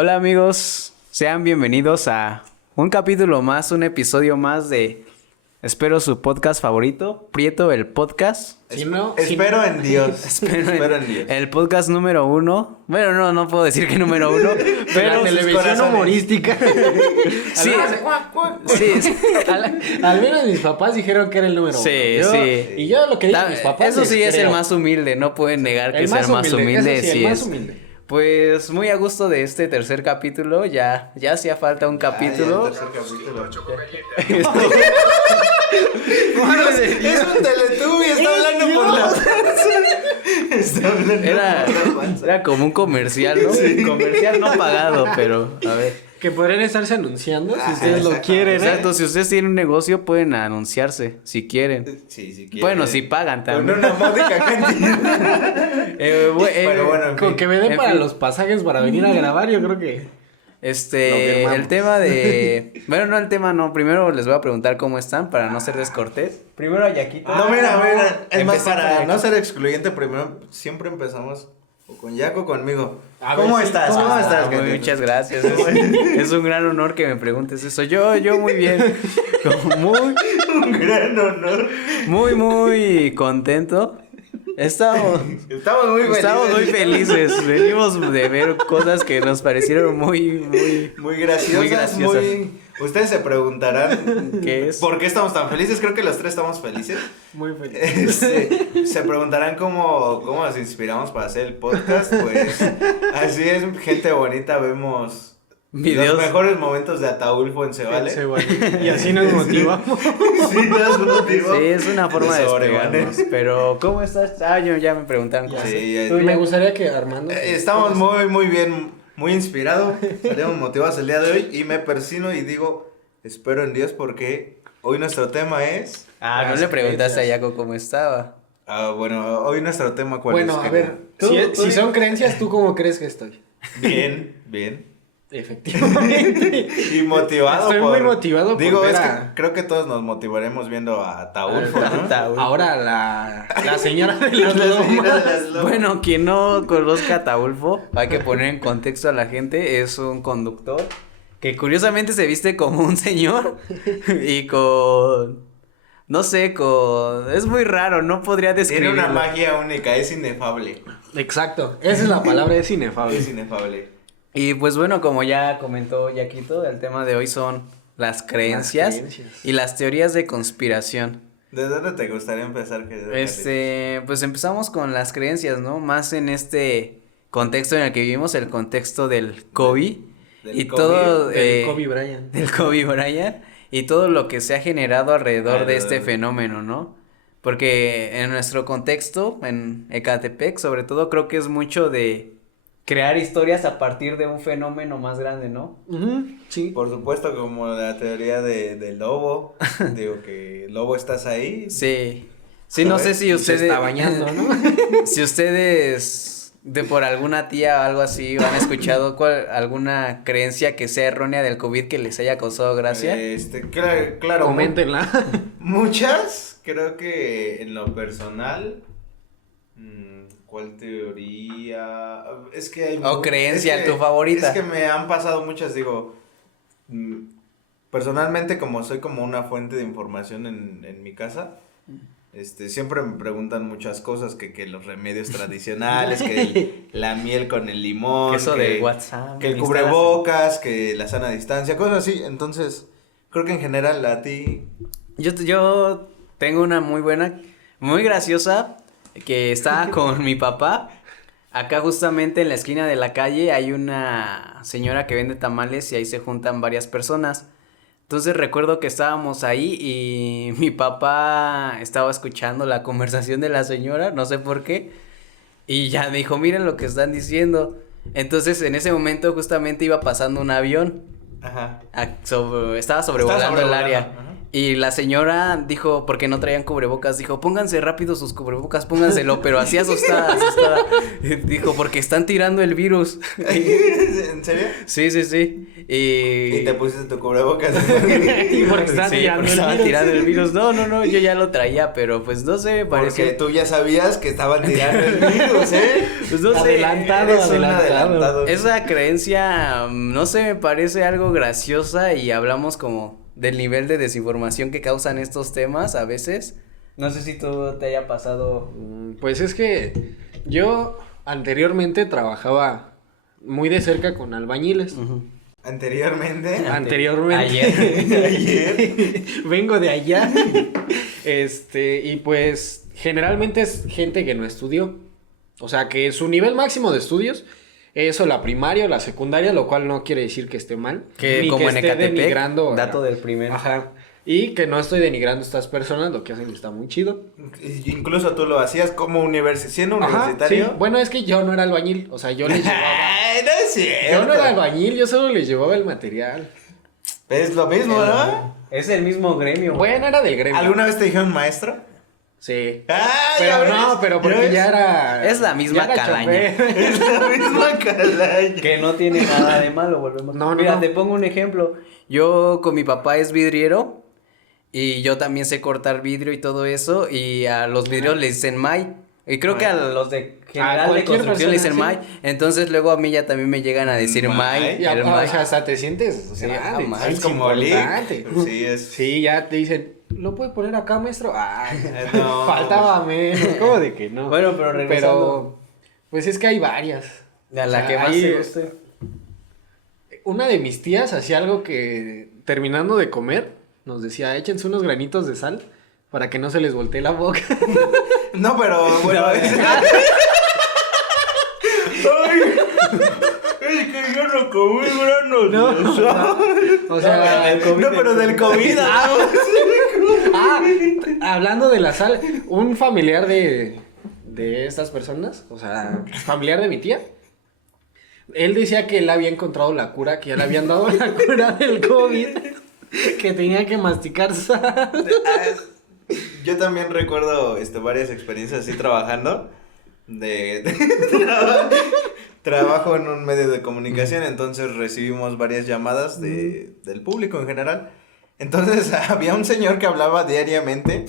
Hola amigos, sean bienvenidos a un capítulo más, un episodio más de espero su podcast favorito, Prieto el Podcast. Espero en Dios. Espero en Dios. El podcast número 1. Bueno, no puedo decir que número 1, pero la televisión humorística. Sí, sí. Al menos mis papás dijeron que era el número 1. Sí. Y yo lo que dije a mis papás. Eso sí es creo. el más humilde, no pueden negar que es el más humilde. Sí, el más humilde. Pues muy a gusto de este tercer capítulo, ya hacía falta un capítulo. Es un Teletubby, está hablando por la panza. Era como un comercial, ¿no? Sí. Comercial no pagado, pero a ver. Que podrían estarse anunciando si ustedes lo quieren. Exacto, si ustedes tienen un negocio pueden anunciarse, si quieren. Sí, si quieren. Bueno, si pagan también. Con una módica cantidad. Pero bueno, en Con fin. que me den para los pasajes para venir a grabar, yo creo que... el tema de... Bueno, no el tema, no. Primero les voy a preguntar cómo están para no ser descortés. Primero a Yaquito. No, mira. Es más, Empecé para con no ser excluyente, primero siempre empezamos o con Yaco o conmigo. A ver, ¿Cómo sí, estás? ¿cómo ¿Cómo estás? estás? Muchas gracias. Es un gran honor que me preguntes eso. Yo muy bien. Un gran honor. Muy contento. Estamos muy felices. Venimos de ver cosas que nos parecieron muy graciosas. Ustedes se preguntarán ¿qué es? ¿Por qué estamos tan felices? Creo que los tres estamos felices. Muy feliz. Se preguntarán cómo nos inspiramos para hacer el podcast. Pues así es, gente bonita, vemos videos. Los mejores momentos de Ataulfo en Se Vale. Y así nos motivamos. Sí, nos motivó. Sí, es una forma de Sobreganes. despegarnos. Pero, ¿cómo estás? Ya me preguntaron cómo Sí, estás. Me gustaría que Armando... Estamos muy bien, muy inspirados. Salimos motivados el día de hoy. Y me persino y digo, espero en Dios porque hoy nuestro tema es... No le preguntaste a Yaco cómo estaba. Bueno, hoy nuestro tema ¿cuál es? Bueno, a ver, si son creencias, ¿tú cómo crees que estoy? Bien. Efectivamente. Y motivado. Estoy muy motivado por Digo, ver es que a... creo que todos nos motivaremos viendo a Ataulfo, ¿no? Ahora la señora de las La señora lomas. de las lomas. Bueno, quien no conozca a Ataulfo, hay que poner en contexto a la gente, es un conductor que curiosamente se viste como un señor y no sé, es muy raro, no podría describirlo. Tiene una magia única, es inefable. Exacto, esa es la palabra, es inefable. Es inefable. Y pues bueno, como ya comentó Yaquito, el tema de hoy son las creencias y las teorías de conspiración. ¿De dónde te gustaría empezar? Pues empezamos con las creencias, ¿no? Más en este contexto en el que vivimos, el contexto del COVID. Todo Del Kobe Bryant. Del Kobe Bryant y todo lo que se ha generado alrededor de este fenómeno, ¿no? Porque en nuestro contexto, en Ecatepec, sobre todo, creo que es mucho de crear historias a partir de un fenómeno más grande, ¿no? Sí. Por supuesto, como la teoría del lobo. Digo que lobo estás ahí. Sí. Sí, no sé si ustedes... Se está bañando, ¿no? Si ustedes por alguna tía o algo así han escuchado alguna creencia que sea errónea del COVID que les haya causado gracia. Claro. Coméntenla. Muchas, creo que en lo personal... ¿Cuál teoría? Es que hay... O creencia, tu favorita. Es que me han pasado muchas, digo... Personalmente, como soy como una fuente de información en mi casa... siempre me preguntan muchas cosas, que los remedios tradicionales, que la miel con el limón, que eso del WhatsApp, que el cubrebocas, que la sana distancia, cosas así. Entonces, creo que en general a ti... Yo tengo una muy buena, muy graciosa, que está con mi papá. Acá justamente en la esquina de la calle hay una señora que vende tamales y ahí se juntan varias personas. Entonces recuerdo que estábamos ahí y mi papá estaba escuchando la conversación de la señora, no sé por qué, y ya me dijo, miren lo que están diciendo. Entonces en ese momento justamente iba pasando un avión. Ajá. Estaba sobrevolando el área. Ajá. Y la señora dijo, porque no traían cubrebocas, dijo, pónganse rápido sus cubrebocas, pónganselo, pero así asustada. Dijo, porque están tirando el virus. ¿En serio? Sí. Y te pusiste tu cubrebocas. Y porque estaban tirando el virus. No, yo ya lo traía, pero pues no sé, parece. Porque tú ya sabías que estaban tirando el virus, ¿eh? Pues no sé. Adelantado. Esa creencia, no sé, me parece algo graciosa y hablamos como del nivel de desinformación que causan estos temas a veces. No sé si tú te haya pasado. Pues es que yo anteriormente trabajaba muy de cerca con albañiles. Anteriormente. Ayer. Vengo de allá. Y pues generalmente es gente que no estudió. O sea, que su nivel máximo de estudios es o la primaria o la secundaria, lo cual no quiere decir que esté mal. Que ni como que en esté Ecatepec, denigrando. dato del primero. Ajá. Y que no estoy denigrando a estas personas, lo que hacen está muy chido. Incluso tú lo hacías como siendo Ajá, universitario. sí. Bueno, es que yo no era albañil, o sea, yo les llevaba... Ay, no es cierto. Yo no era albañil, yo solo les llevaba el material. Es lo mismo, ¿no? Es el mismo gremio. Bueno, era del gremio. ¿Alguna vez te dijeron maestro? Sí. Ah, Pero no, pero porque ya era... Es la misma ya era calaña. chofer. Es la misma calaña. Que no tiene nada de malo, volvemos. No, Mira, no. te pongo un ejemplo. Yo con mi papá es vidriero y yo también sé cortar vidrio y todo eso y a los vidrios le dicen May. Y creo que a los de general de cualquier construcción le dicen persona, May. Entonces luego a mí ya también me llegan a decir May. Y el o May. sea, hasta te sientes, o sea, Sí, grande, Es como importante. Sí, es. Sí, ya te dicen, ¿lo puede poner acá, maestro? Ay, No. faltaba menos. ¿Cómo de que no? Bueno, pero regresando. Pues es que hay varias. A la O sea, que más ahí- te guste. Una de mis tías hacía algo que, terminando de comer, nos decía, échense unos granitos de sal para que no se les voltee la boca. No, pero bueno. No, Es que yo no comí granos No, de sal. O sea, No, pero del COVID. Hablando de la sal, un familiar de estas personas, o sea, familiar de mi tía, él decía que él había encontrado la cura, que ya le habían dado la cura del COVID, que tenía que masticar sal. Yo también recuerdo varias experiencias así trabajando. Trabajo en un medio de comunicación, entonces recibimos varias llamadas del público en general. Entonces había un señor que hablaba diariamente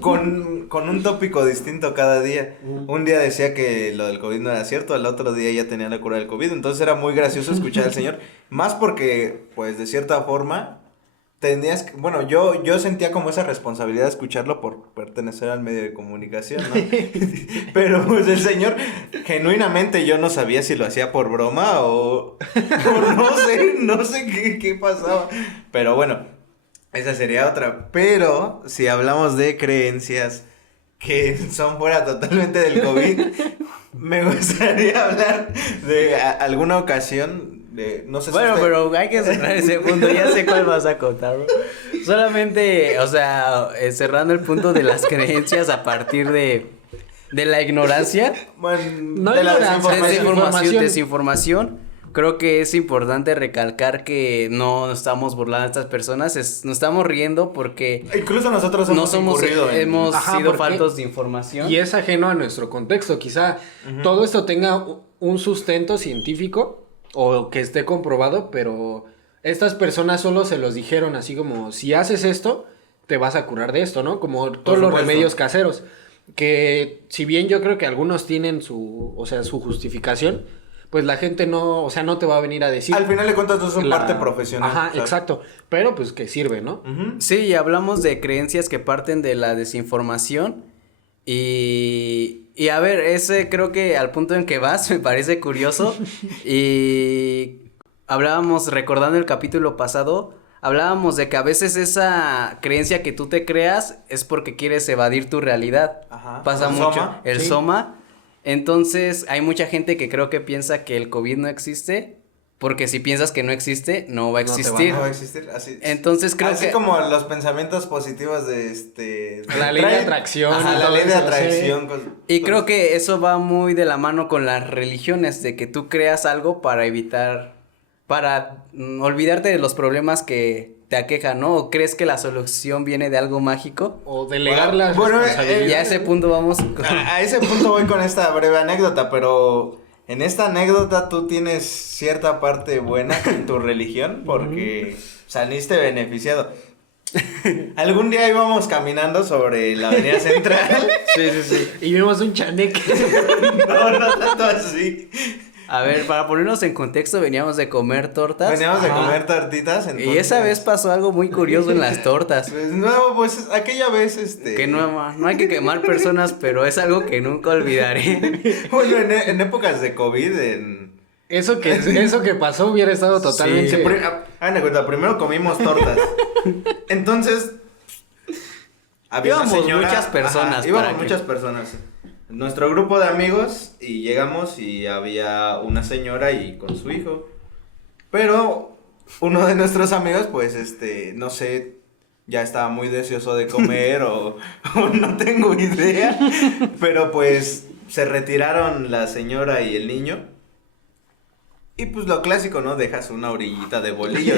con un tópico distinto cada día. Un día decía que lo del COVID no era cierto, al otro día ya tenía la cura del COVID. Entonces era muy gracioso escuchar al señor, más porque, pues de cierta forma, bueno, yo sentía como esa responsabilidad de escucharlo por pertenecer al medio de comunicación, ¿no? Pero pues el señor, genuinamente yo no sabía si lo hacía por broma o no sé qué pasaba. Pero bueno, esa sería otra. Pero si hablamos de creencias que son fuera totalmente del COVID, me gustaría hablar de alguna ocasión. No sé si Bueno, pero hay que cerrar ese punto, ya sé cuál vas a contar, bro. Solamente, o sea, cerrando el punto de las creencias a partir de la ignorancia. Bueno, No de la ignorancia, desinformación. Creo que es importante recalcar que no nos estamos burlando de estas personas, nos estamos riendo porque incluso nosotros hemos Ajá, sido porque- faltos de información. Y es ajeno a nuestro contexto. Quizá todo esto tenga un sustento científico o que esté comprobado, pero estas personas solo se los dijeron así como, si haces esto, te vas a curar de esto, ¿no? Como todos los supuesto. remedios caseros. Que si bien yo creo que algunos tienen su justificación, pues la gente no, o sea, no te va a venir a decir. Al final de cuentas no son la- parte profesional. Ajá, ¿sabes? exacto. Pero pues que sirve, ¿no? Ujú. Sí, y hablamos de creencias que parten de la desinformación y a ver, ese creo que al punto en que vas me parece curioso y hablábamos, recordando el capítulo pasado, hablábamos de que a veces esa creencia que tú te creas es porque quieres evadir tu realidad. Ajá. Pasa El mucho. soma, El sí. soma. Entonces, hay mucha gente que creo que piensa que el COVID no existe, porque si piensas que no existe, no va a No te va- existir. No va a existir así. Entonces, creo así que como los pensamientos positivos de La ley de atracción Ajá, y la todo ley de eso, atracción. Y creo que eso va muy de la mano con las religiones, de que tú creas algo para evitar, para olvidarte de los problemas que te aqueja, ¿no? ¿O crees que la solución viene de algo mágico? O delegar la Bueno, responsabilidad. Y a ese punto vamos A ese punto voy con esta breve anécdota, pero en esta anécdota tú tienes cierta parte buena en tu religión porque saliste beneficiado. Algún día íbamos caminando sobre la avenida central. Sí, sí, sí. Y vimos un chaneque. No tanto así. A ver, para ponernos en contexto, veníamos de comer tortas. Veníamos de Ajá. comer tortitas. Y esa vez pasó algo muy curioso en las tortas. Pues no, pues aquella vez, Que no hay que quemar personas, pero es algo que nunca olvidaré. Bueno, en épocas de COVID, Eso que pasó hubiera estado totalmente... Sí. hagan de cuenta, primero comimos tortas. Entonces, había una Íbamos señora. muchas personas Íbamos para que- muchas personas. Nuestro grupo de amigos y llegamos y había una señora y con su hijo. Pero uno de nuestros amigos, pues, no sé, ya estaba muy deseoso de comer o no tengo idea. Pero pues se retiraron la señora y el niño. Y pues lo clásico, ¿no? Dejas una orillita de bolillo,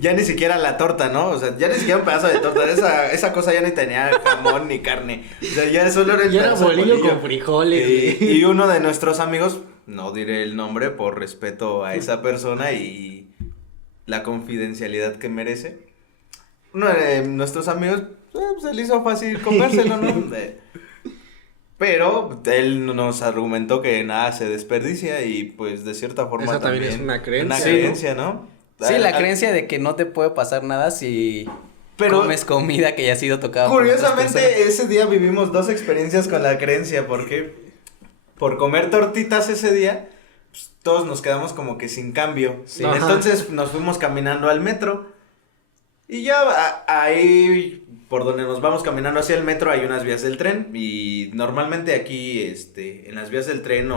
ya ni siquiera la torta, ¿no? O sea, ya ni siquiera un pedazo de torta, esa cosa ya ni tenía jamón ni carne. O sea, ya solo era el Ya era pedazo de bolillo con frijoles. Y uno de nuestros amigos, no diré el nombre por respeto a esa persona y la confidencialidad que merece. Uno de nuestros amigos, se le hizo fácil comérselo, ¿no? Pero él nos argumentó que nada se desperdicia y pues de cierta forma Esa también es una creencia. Una Sí. creencia, ¿no? Sí, la creencia de que no te puede pasar nada si Pero comes comida que ya ha sido tocada por otras personas. curiosamente ese día vivimos dos experiencias con la creencia porque por comer tortitas ese día pues, todos nos quedamos como que sin cambio. Sí. Ajá. Entonces nos fuimos caminando al metro y ya ahí por donde nos vamos caminando hacia el metro hay unas vías del tren y normalmente aquí en las vías del tren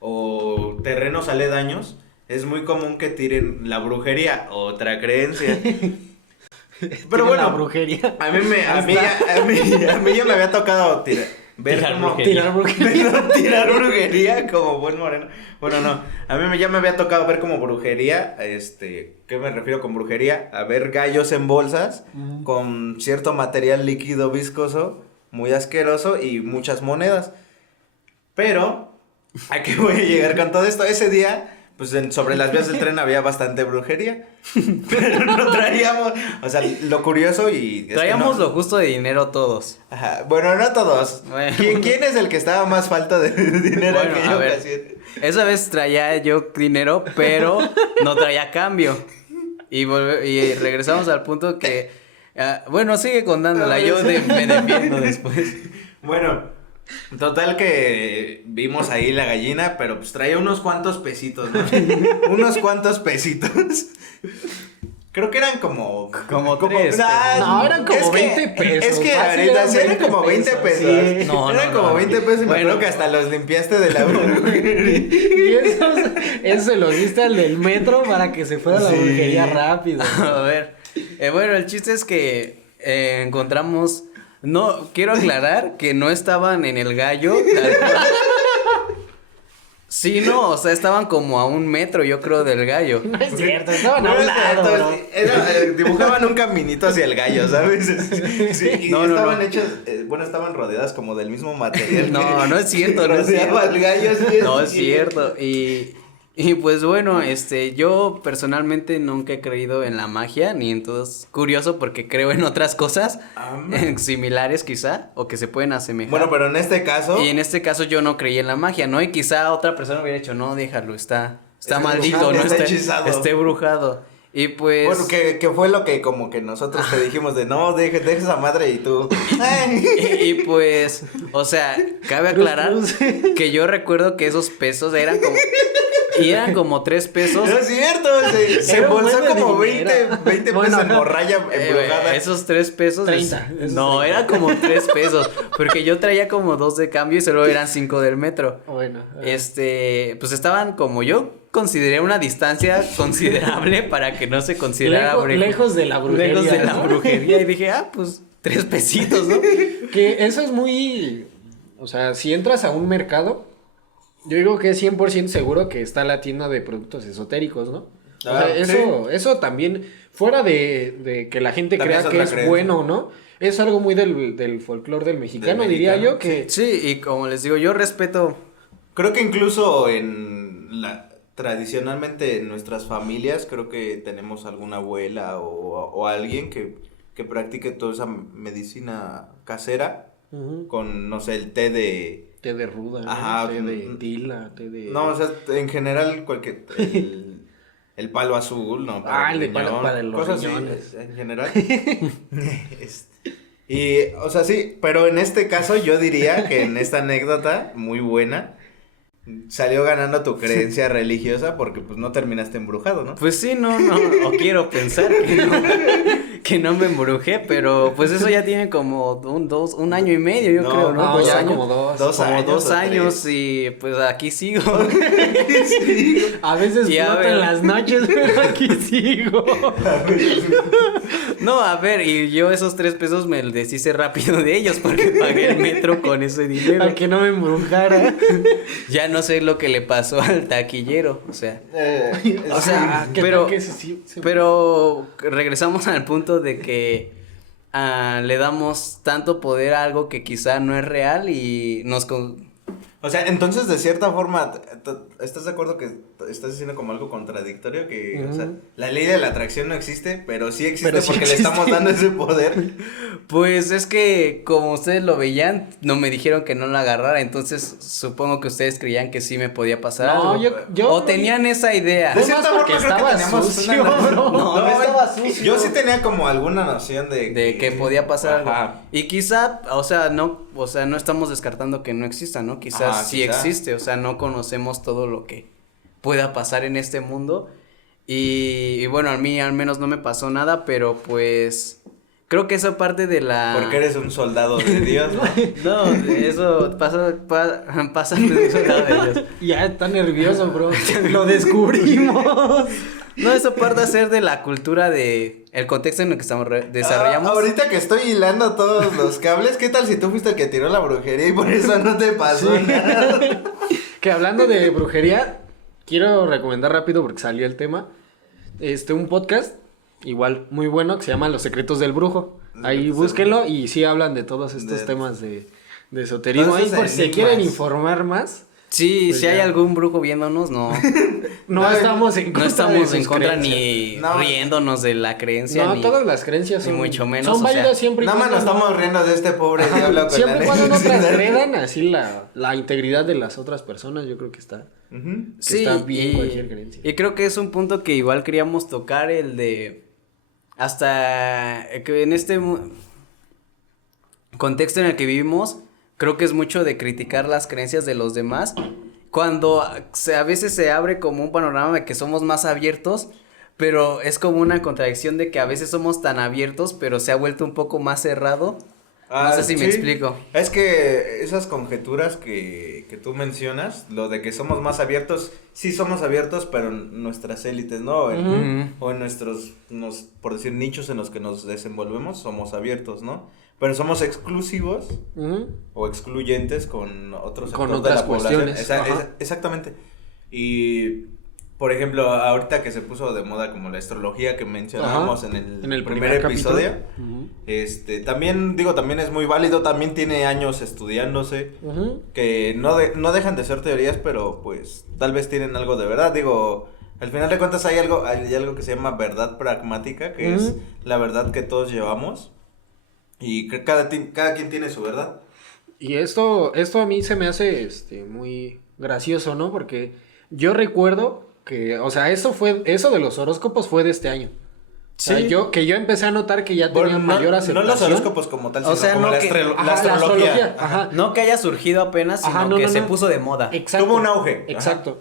o terrenos aledaños es muy común que tiren la brujería, otra creencia. Pero Tiene bueno, la brujería. a mí ya me había tocado ver Tirar cómo brujería. Tirar brujería. tirar brujería como buen moreno. Bueno, no, a mí ya me había tocado ver como brujería, ¿qué me refiero con brujería? A ver gallos en bolsas con cierto material líquido viscoso, muy asqueroso y muchas monedas. Pero, ¿a qué voy a llegar con todo esto? Ese día, pues sobre las vías del tren había bastante brujería, pero no traíamos, o sea, lo curioso y... es que Traíamos no- lo justo de dinero todos. Ajá, bueno, no todos. Bueno. ¿Quién es el que estaba más falta de dinero Bueno, aquella a ver. ocasión? Esa vez traía yo dinero, pero no traía cambio. Y regresamos al punto que... bueno, sigue contándola, me defiendo después. Bueno, total que vimos ahí la gallina, pero pues traía unos cuantos pesitos, ¿no? Unos cuantos pesitos. Creo que eran como tres. No, eran como es que- 20 pesos. Es que Fácil ahorita eran sí eran 20 como 20 pesos, pesos. sí. No, eran no, como no. 20 pesos y me Bueno. acuerdo que hasta los limpiaste de la brujería. Y eso se lo diste al del metro para que se fuera a la Sí. brujería rápido. A ver, bueno, el chiste es que encontramos... No, quiero aclarar que no estaban en el gallo, tal cual. Sí, no, o sea, estaban como a 1 metro, yo creo, del gallo. No es cierto, estaban a No, un es lado, cierto, ¿no? dibujaban un caminito hacia el gallo, ¿sabes? Sí, y No, no, estaban no. hechas, estaban rodeadas como del mismo material. No, no es cierto, no es rodeaba cierto. al gallo, sí, No es cierto. Y pues bueno, yo personalmente nunca he creído en la magia, ni en todo. Es curioso porque creo en otras cosas similares quizá, o que se pueden asemejar. Bueno, pero en este caso. Y en este caso yo no creí en la magia, ¿no? Y quizá otra persona hubiera dicho, no, déjalo, está Está maldito, embrujado, no está está hechizado. esté brujado. Y pues... Bueno, que fue lo que como que nosotros te dijimos de no, deja esa madre y tú. Y pues, o sea, cabe aclarar que yo recuerdo que esos pesos eran como... Y eran como 3 pesos. No es cierto, se Era un embolsó buen de como dinero. 20 Bueno, pesos en no. morralla embrujada. Esos 3 pesos. 30, esos No, 30. eran como 3 pesos. Porque yo traía como 2 de cambio y solo eran 5 del metro. Bueno. Pues estaban como yo consideré una distancia considerable para que no se considerara Lejos de la brujería. Lejos de la ¿no? brujería. Y dije, pues 3 pesitos, ¿no? Que eso es muy... O sea, si entras a un mercado, yo digo que es 100% seguro que está la tienda de productos esotéricos, ¿no? O sea, eso también, fuera de que la gente También crea es que otra es creencia. bueno, ¿no? Es algo muy del folclore del mexicano, diría mexicano, yo, que... Sí, y como les digo, yo respeto. Creo que incluso tradicionalmente en nuestras familias, creo que tenemos alguna abuela o alguien que practique toda esa medicina casera Ujú. con, no sé, el té de... Té de ruda, ¿no? Ajá, Té de tila, té de... No, o sea, en general el palo azul, ¿no? El de palo para los cosas así, riñones. en general. Y, o sea, sí, pero en este caso yo diría que en esta anécdota muy buena salió ganando tu creencia religiosa porque pues no terminaste embrujado, ¿no? Pues sí, no, o quiero pensar que no me embrujé, pero pues eso ya tiene como un año y medio, yo No, creo, ¿no? No, Dos ya años. como dos. Dos Como años 2 o años 3. y pues aquí sigo. A veces Y a floto ver. en las noches, pero aquí sigo. No, a ver, y yo esos 3 pesos me deshice rápido de ellos porque pagué el metro con ese dinero. Para que no me embrujara. Ya no sé lo que le pasó al taquillero, o sea. O sea, ¿Qué pero, tal que sí? pero regresamos al punto de que le damos tanto poder a algo que quizá no es real y O sea, entonces de cierta forma, ¿estás de acuerdo que estás diciendo como algo contradictorio? Que, o sea, la ley de la atracción no existe, pero sí existe Pero sí porque existe. le estamos dando ese poder. Pues es que como ustedes lo veían, no me dijeron que no lo agarrara, entonces supongo que ustedes creían que sí me podía pasar No, algo. yo- O tenían esa idea. De Fue cierta más porque forma creo que estaba teníamos sucio, una noción. bro. No, estaba sucio. Yo sí tenía como alguna noción De que podía pasar Ajá. algo. Y quizá, o sea, no estamos descartando que no exista, ¿no? Quizás Ajá, sí quizá. existe, o sea, no conocemos todo lo que pueda pasar en este mundo. Y bueno, a mí al menos no me pasó nada, pero pues creo que esa parte de la... Porque eres un soldado de Dios, ¿no? No, eso pasa de eso lado de ellos. Ya está nervioso, bro. Lo descubrimos. No, eso parte a ser de la cultura de el contexto en el que desarrollamos. Ahorita que estoy hilando todos los cables, ¿qué tal si tú fuiste el que tiró la brujería y por eso no te pasó nada? Que hablando de brujería, quiero recomendar rápido porque salió el tema. Un podcast, igual muy bueno, que se llama Los Secretos del Brujo. Ahí búsquenlo y sí hablan de todos estos temas de esoterismo. Todos Ahí esos por si enigmas. quieren informar más. Sí, Pues si ya. hay algún brujo viéndonos, no No estamos en contra, estamos de en sus contra creencias. ni No. riéndonos de la creencia. No, ni... todas las creencias ni son, mucho menos, son o sea, válidas siempre y Nada más nos cuando estamos riendo de este pobre diablo con siempre y la cuando no necesidad. transgredan así la integridad de las otras personas, yo creo que está. Ujú. Que está bien cualquier creencia. y creo que es un punto que igual queríamos tocar, el de hasta que en este contexto en el que vivimos, creo que es mucho de criticar las creencias de los demás, cuando a veces se abre como un panorama de que somos más abiertos, pero es como una contradicción de que a veces somos tan abiertos, pero se ha vuelto un poco más cerrado. No sé si me sí. explico. Es que esas conjeturas que tú mencionas, lo de que somos más abiertos, sí somos abiertos, pero en nuestras élites, ¿no? O en nuestros, por decir, nichos en los que nos desenvolvemos, somos abiertos, ¿no? Pero somos exclusivos Ujú. o excluyentes con otros Con sectores otras de la población. cuestiones, ajá. Exactamente. Y, por ejemplo, ahorita que se puso de moda como la astrología que mencionábamos Ajá. en el primer episodio, Ujú. también es muy válido, también tiene años estudiándose, Ujú. que no dejan de ser teorías, pero pues tal vez tienen algo de verdad, digo, al final de cuentas hay algo que se llama verdad pragmática, que es Ujú. la verdad que todos llevamos, y que cada quien tiene su verdad. Y esto a mí se me hace muy gracioso, ¿no? Porque yo recuerdo que, o sea, eso de los horóscopos fue de este año. O sea, Sí. yo empecé a notar que ya tenía Bueno, mayor no aceptación. los horóscopos como tal, O sino sea, como no la, que- la Ajá, astrología. Ajá. No que haya surgido apenas, sino Ajá, no, que no, se no. puso de moda. Exacto. Tuvo un auge. Exacto.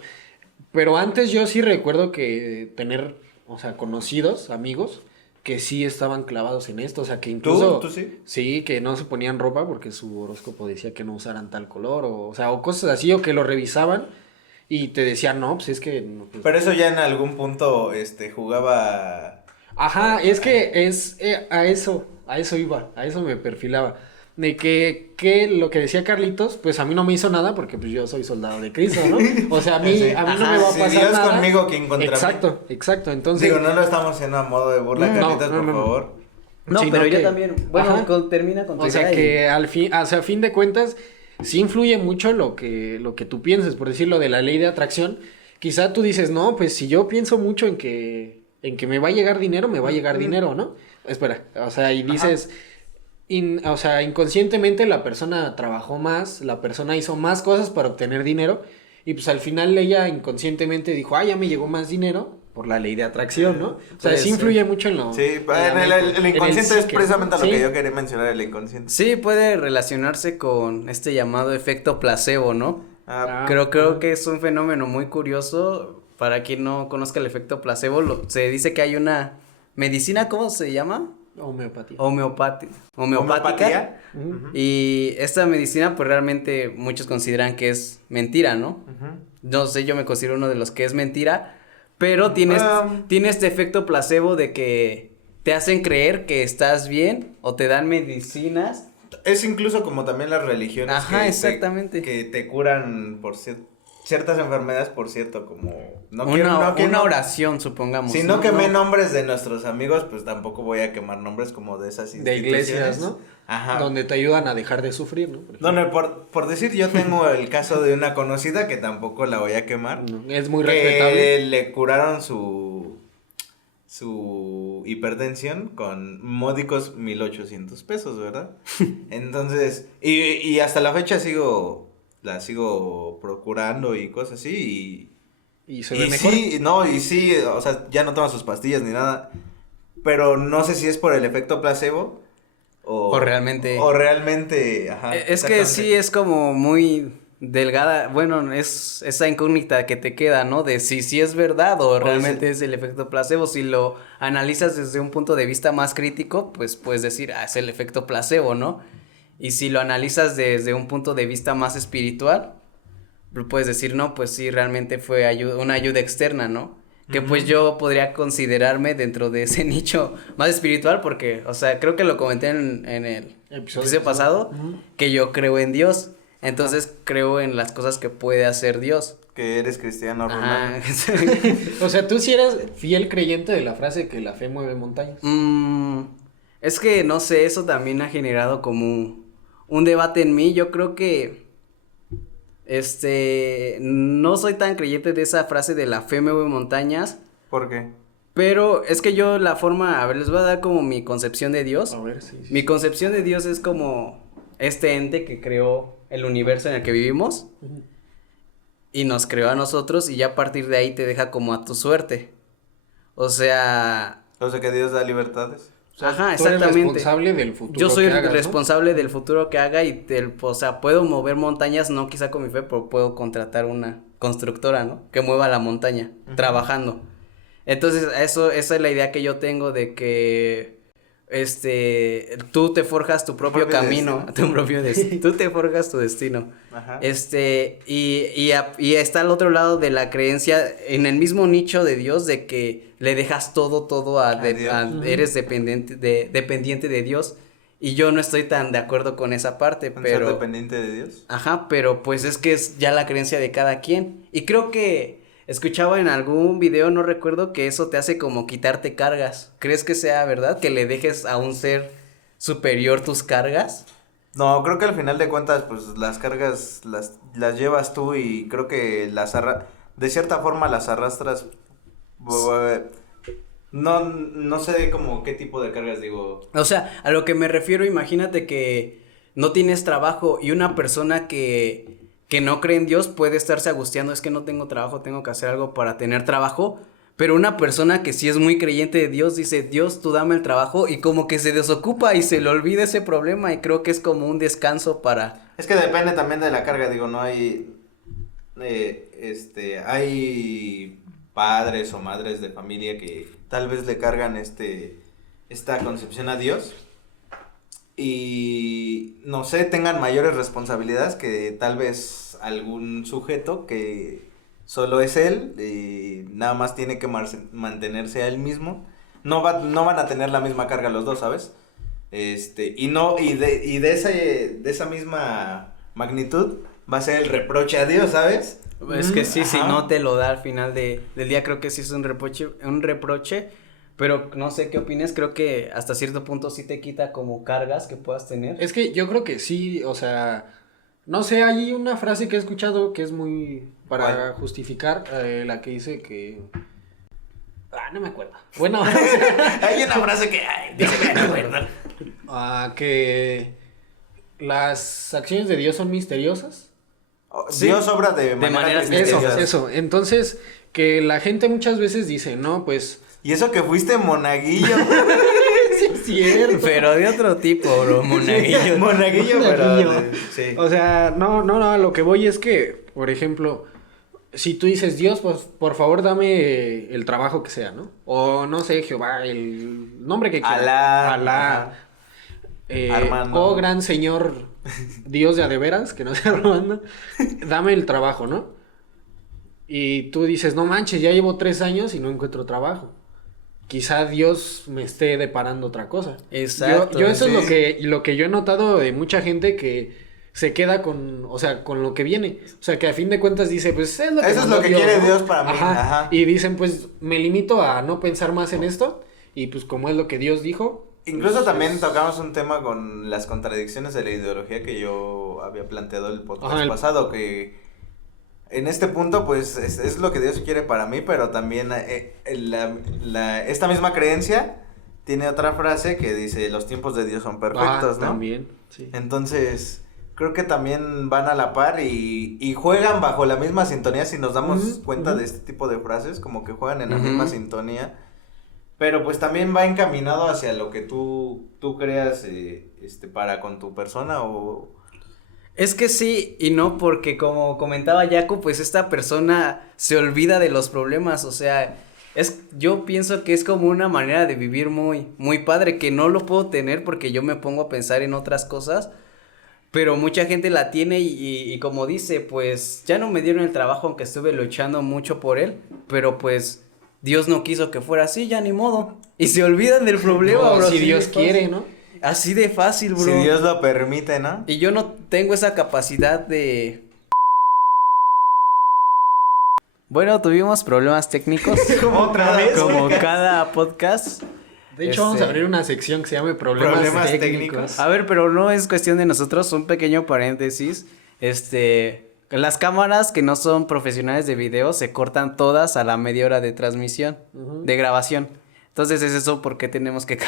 Pero antes yo sí recuerdo que tener, o sea, conocidos, amigos, que sí estaban clavados en esto, o sea, que incluso... ¿Tú sí? Sí, que no se ponían ropa porque su horóscopo decía que no usaran tal color, o sea, o cosas así, o que lo revisaban y te decían, no, pues es que... no, pues, Pero eso ya en algún punto, jugaba... Ajá, es que a eso iba, a eso me perfilaba. de que lo que decía Carlitos, pues a mí no me hizo nada porque pues yo soy soldado de Cristo, ¿no? O sea, a mí no me va a Si pasar Dios nada. conmigo, ¿quién contra mí? Exacto, entonces... Digo, no lo estamos haciendo a modo de burla, Carlitos, por favor. No, sino pero yo que- también, bueno, Ajá. termina con tu O sea idea y- que a fin de cuentas, sí influye mucho lo que tú pienses, por decirlo de la ley de atracción. Quizá tú dices, no, pues si yo pienso mucho en que me va a llegar dinero, me va a llegar dinero, ¿no? Espera, o sea, y dices, o sea, inconscientemente la persona trabajó más, la persona hizo más cosas para obtener dinero, y pues al final ella inconscientemente dijo, ah, ya me llegó más dinero por la ley de atracción, ¿no? O sea, Puede sí ser. influye mucho en lo... Sí, en la mente, el en inconsciente es psique, precisamente ¿no? lo que Sí. yo quería mencionar, el inconsciente. Sí, puede relacionarse con este llamado efecto placebo, ¿no? Ah, Creo que es un fenómeno muy curioso. Para quien no conozca el efecto placebo, se dice que hay una medicina, ¿cómo se llama? Homeopatía. Homeopática. ¿homeopatía? Ujú. Y esta medicina, pues realmente muchos consideran que es mentira, ¿no? Ujú. No sé, yo me considero uno de los que es mentira, pero tiene este efecto placebo de que te hacen creer que estás bien o te dan medicinas. Es incluso como también las religiones. Ajá, exactamente. Que te curan por ciertas enfermedades, por cierto, como... Una oración, supongamos. Si no quemé nombres de nuestros amigos, pues tampoco voy a quemar nombres como de esas De instituciones. iglesias, ¿no? Ajá. Donde te ayudan a dejar de sufrir, ¿no? Por No, ejemplo. no, por decir, yo tengo el caso de una conocida que tampoco la voy a quemar. Es muy que respetable. le curaron su hipertensión con módicos 1,800 pesos, ¿verdad? Entonces, y hasta la fecha la sigo procurando y cosas así Y se ve y mejor. sí, no, y sí, o sea, ya no toma sus pastillas ni nada, pero no sé si es por el efecto placebo O realmente. o realmente, ajá. Es que sí es como muy delgada, bueno, es esa incógnita que te queda, ¿no? De si es verdad o realmente es el efecto placebo. Si lo analizas desde un punto de vista más crítico, pues puedes decir, es el efecto placebo, ¿no? Y si lo analizas desde un punto de vista más espiritual, puedes decir, no, pues sí, realmente fue una ayuda externa, ¿no? Que pues yo podría considerarme dentro de ese nicho más espiritual porque, o sea, creo que lo comenté en el episodio pasado, que yo creo en Dios. Entonces creo en las cosas que puede hacer Dios. Que eres cristiano, Ajá. Ronaldo. O sea, tú sí eras fiel creyente de la frase que la fe mueve montañas. Es que, no sé, eso también ha generado como un debate en mí. Yo creo que, no soy tan creyente de esa frase de la fe mueve montañas. ¿Por qué? Pero es que yo la forma, a ver, les voy a dar como mi concepción de Dios. A ver, sí. Mi concepción de Dios es como este ente que creó el universo en el que vivimos Ujú. y nos creó a nosotros y ya a partir de ahí te deja como a tu suerte. O sea, O sea, que Dios da libertades. O sea, ajá, tú eres exactamente. responsable del futuro Yo soy que hagas, ¿no? responsable del futuro que haga y o sea, puedo mover montañas, no quizá con mi fe, pero puedo contratar una constructora, ¿no? Que mueva la montaña, trabajando. Entonces, esa es la idea que yo tengo de que, tú te forjas tu propio camino, destino. tu propio destino, tú te forjas tu destino. Ajá. Y está al otro lado de la creencia, en el mismo nicho de Dios, de que le dejas todo A Dios. eres dependiente de Dios, y yo no estoy tan de acuerdo con esa parte, ¿Con ser pero, dependiente de Dios? ajá, pero pues es que es ya la creencia de cada quien, y creo que escuchaba en algún video, no recuerdo, que eso te hace como quitarte cargas. ¿Crees que sea verdad? Que le dejes a un ser superior tus cargas. No, creo que al final de cuentas, pues las cargas las llevas tú y creo que de cierta forma las arrastras. No sé como qué tipo de cargas digo. O sea, a lo que me refiero, imagínate que no tienes trabajo y una persona que no cree en Dios puede estarse angustiando, es que no tengo trabajo, tengo que hacer algo para tener trabajo. Pero una persona que sí es muy creyente de Dios dice, Dios, tú dame el trabajo, y como que se desocupa y se le olvida ese problema, y creo que es como un descanso para... Es que depende también de la carga, digo, no hay, hay padres o madres de familia que tal vez le cargan esta concepción a Dios y no sé, tengan mayores responsabilidades que tal vez algún sujeto que solo es él y nada más tiene que mantenerse a él mismo. No van a tener la misma carga los dos, ¿sabes? De esa misma magnitud va a ser el reproche a Dios, ¿sabes? Es que sí, si Ajá. no te lo da al final del día, creo que sí es un reproche, pero no sé qué opinas, creo que hasta cierto punto sí te quita como cargas que puedas tener. Es que yo creo que sí, o sea, no sé, hay una frase que he escuchado que es muy para ¿Cuál? justificar, la que dice que... no me acuerdo. Bueno, o sea, Hay una frase que, dice, me acuerdo. que las acciones de Dios son misteriosas. Sí. Dios obra de maneras maneras misteriosas. Eso. Entonces, que la gente muchas veces dice, no, pues... Y eso que fuiste monaguillo. Sí, es cierto. Pero de otro tipo, bro, monaguillo. Monaguillo, Monaguillo. pero. Sí. O sea, no, a lo que voy es que, por ejemplo, si tú dices, Dios, pues por favor dame el trabajo que sea, ¿no? O no sé, Jehová, el nombre que quieras. Alá. Alá. Armando. Oh gran señor Dios de a de veras, que no sea Armando, dame el trabajo, ¿no? Y tú dices, no manches, ya llevo 3 años y no encuentro trabajo. Quizá Dios me esté deparando otra cosa. Exacto, Yo eso sí. es lo que yo he notado de mucha gente que se queda con, o sea, con lo que viene. O sea, que a fin de cuentas dice, pues es lo que Eso es mandó lo que quiere ¿no? Dios para mí, Ajá. ajá. Y dicen, pues me limito a no pensar más en esto y pues como es lo que Dios dijo. Incluso pues, también tocamos un tema con las contradicciones de la ideología que yo había planteado el podcast pasado, que en este punto pues es lo que Dios quiere para mí, pero también esta misma creencia tiene otra frase que dice, los tiempos de Dios son perfectos, ¿no? También, sí. Entonces, creo que también van a la par y juegan bajo la misma sintonía, si nos damos cuenta de este tipo de frases, como que juegan en la misma sintonía. Pero pues también va encaminado hacia lo que tú creas para con tu persona o... Es que sí y no, porque como comentaba Jaco, pues esta persona se olvida de los problemas, o sea, yo pienso que es como una manera de vivir muy, muy padre, que no lo puedo tener porque yo me pongo a pensar en otras cosas, pero mucha gente la tiene y como dice, pues ya no me dieron el trabajo aunque estuve luchando mucho por él, pero pues Dios no quiso que fuera así, ya ni modo, y se olvidan del problema, No, bro. si así Dios de fácil. quiere, ¿no? Así de fácil, bro. Si Dios lo permite, ¿no? Y yo no tengo esa capacidad de... Bueno, tuvimos problemas técnicos. ¿Otra vez? Como cada podcast. De hecho, vamos a abrir una sección que se llame Problemas técnicos. técnicos. A ver, pero no es cuestión de nosotros, un pequeño paréntesis. Las cámaras que no son profesionales de video se cortan todas a la media hora de transmisión, de grabación. Entonces es eso porque tenemos que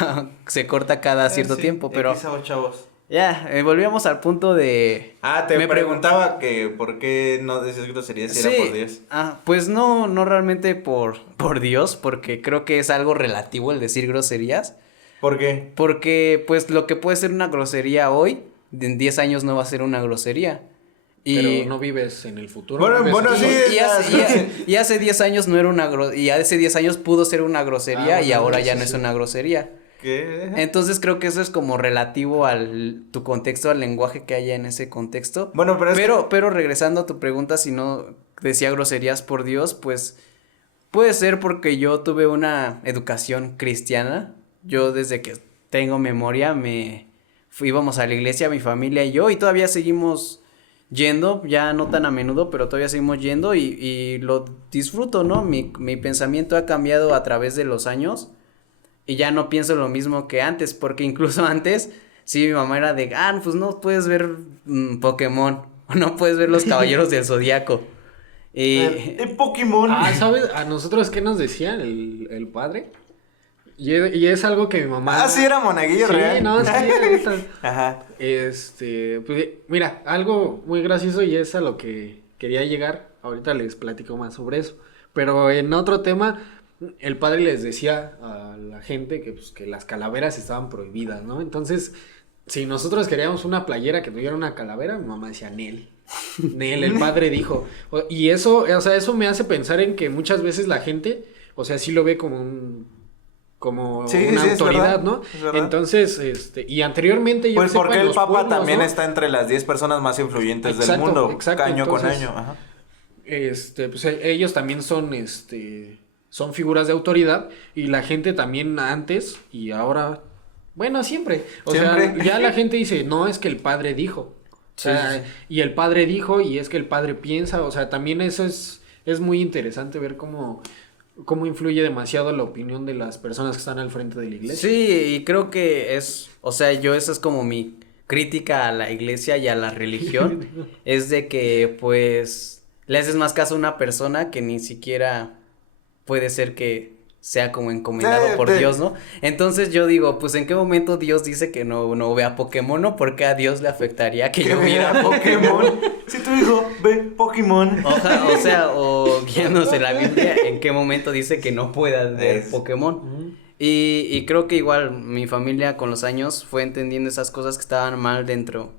se corta cada cierto Sí, tiempo, pero chavos. ya, volvíamos al punto de... Te me preguntaba que por qué no decías groserías si era por Dios. Pues no realmente por Dios, porque creo que es algo relativo el decir groserías. ¿Por qué? Porque pues lo que puede ser una grosería hoy, en 10 años no va a ser una grosería. Pero no vives en el futuro. Bueno, vives bueno, aquí. sí. Y hace 10 años no era una y hace 10 años pudo ser una grosería y bueno, ahora sí, ya no sí. es una grosería. ¿Qué? Entonces creo que eso es como relativo al tu contexto, al lenguaje que haya en ese contexto. Bueno, pero regresando a tu pregunta, si no decía groserías por Dios, pues puede ser porque yo tuve una educación cristiana. Yo desde que tengo memoria íbamos a la iglesia, mi familia y yo, y todavía seguimos yendo, ya no tan a menudo, pero todavía seguimos yendo y lo disfruto, ¿no? Mi pensamiento ha cambiado a través de los años y ya no pienso lo mismo que antes, porque incluso antes, sí, mi mamá era de, pues no puedes ver Pokémon, o no puedes ver los Caballeros del Zodiaco. El Pokémon. ¿Sabes? A nosotros, ¿qué nos decían el padre? Y es algo que mi mamá... Sí, era monaguillo sí, real. no, sí, ahorita. Ajá. Pues, mira, algo muy gracioso y es a lo que quería llegar. Ahorita les platico más sobre eso. Pero en otro tema, el padre les decía a la gente que, pues, que las calaveras estaban prohibidas, ¿no? Entonces, si nosotros queríamos una playera que tuviera una calavera, mi mamá decía, Nel, el padre dijo. Y eso, o sea, eso me hace pensar en que muchas veces la gente, o sea, sí lo ve como una autoridad, verdad, ¿no? es verdad. Entonces, y anteriormente yo Pues que sepa, porque en el los Papa pueblos, también ¿no? está entre las 10 personas más influyentes del Exacto, mundo, exacto, año con entonces, año. Ajá. Pues ellos también son figuras de autoridad y la gente también antes y ahora Bueno, siempre. O Siempre. sea, ya la gente dice, no, es que el padre dijo. O sea, Sí. y el padre dijo y es que el padre piensa. O sea, también eso es muy interesante ver cómo influye demasiado la opinión de las personas que están al frente de la iglesia. Sí, y creo que o sea, esa es como mi crítica a la iglesia y a la religión, es de que pues le haces más caso a una persona que ni siquiera puede ser que sea como encomendado por Dios, ¿no? Entonces yo digo, pues ¿en qué momento Dios dice que no vea Pokémon, no? ¿Por qué a Dios le afectaría que yo viera Pokémon. Si tu hijo ve Pokémon. O sea, o guiándose la Biblia, ¿en qué momento dice que no puedas ver Pokémon? Ujú. Y creo que igual mi familia con los años fue entendiendo esas cosas que estaban mal dentro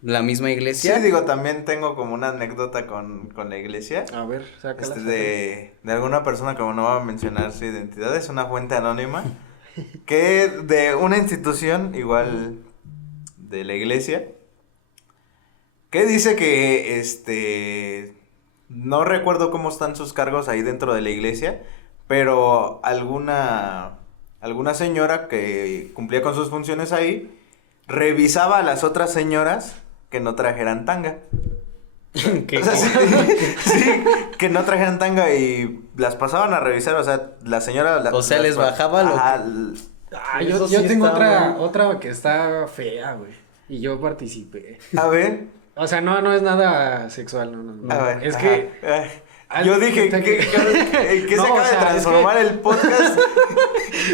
de la misma iglesia. Sí, digo, también tengo como una anécdota con la iglesia. A ver, sácala. De alguna persona, como no va a mencionar su identidad, es una fuente anónima, que de una institución igual de la iglesia, que dice que, no recuerdo cómo están sus cargos ahí dentro de la iglesia, pero alguna señora que cumplía con sus funciones ahí, revisaba a las otras señoras que no trajeran tanga. Que- O sea, sí, que no trajeran tanga y las pasaban a revisar, o sea, la señora... O sea, les bajaba lo Ajá, Ah, Eso yo sí tengo está otra que está fea, güey. Y yo participé. a ver, O sea, no es nada sexual, no. a ver. Es ajá, que... yo dije que se No, acaba o sea, de transformar el podcast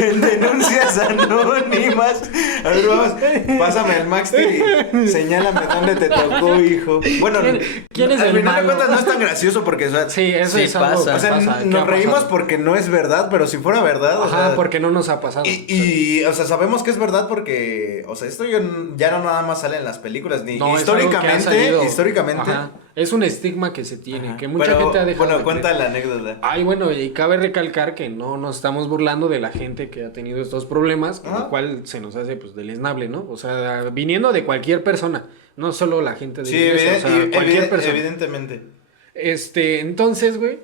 en denuncias anónimas. A ver, vamos, pásame el Maxter y señálame dónde te tocó, hijo. Bueno, ¿Quién es al el final de malo? cuentas no es tan gracioso porque, o sea, Sí, eso Sí es algo pasa. que o sea, pasa, que nos ha reímos pasado. porque no es verdad, pero si fuera verdad, o Ajá, sea, porque no nos ha pasado. o sea, sabemos que es verdad porque, o sea, esto ya no nada más sale en las películas, ni No, es algo que ha salido. históricamente. Ajá. Es un estigma que se tiene, Ajá. que mucha Pero, gente ha dejado bueno, de cuenta creer. la anécdota. Ay, bueno, y cabe recalcar que no nos estamos burlando de la gente que ha tenido estos problemas, Ajá. lo cual se nos hace pues deleznable, ¿no? O sea, viniendo de cualquier persona, no solo la gente de Sí, la iglesia, o sea, cualquier persona. evidentemente. Entonces, güey,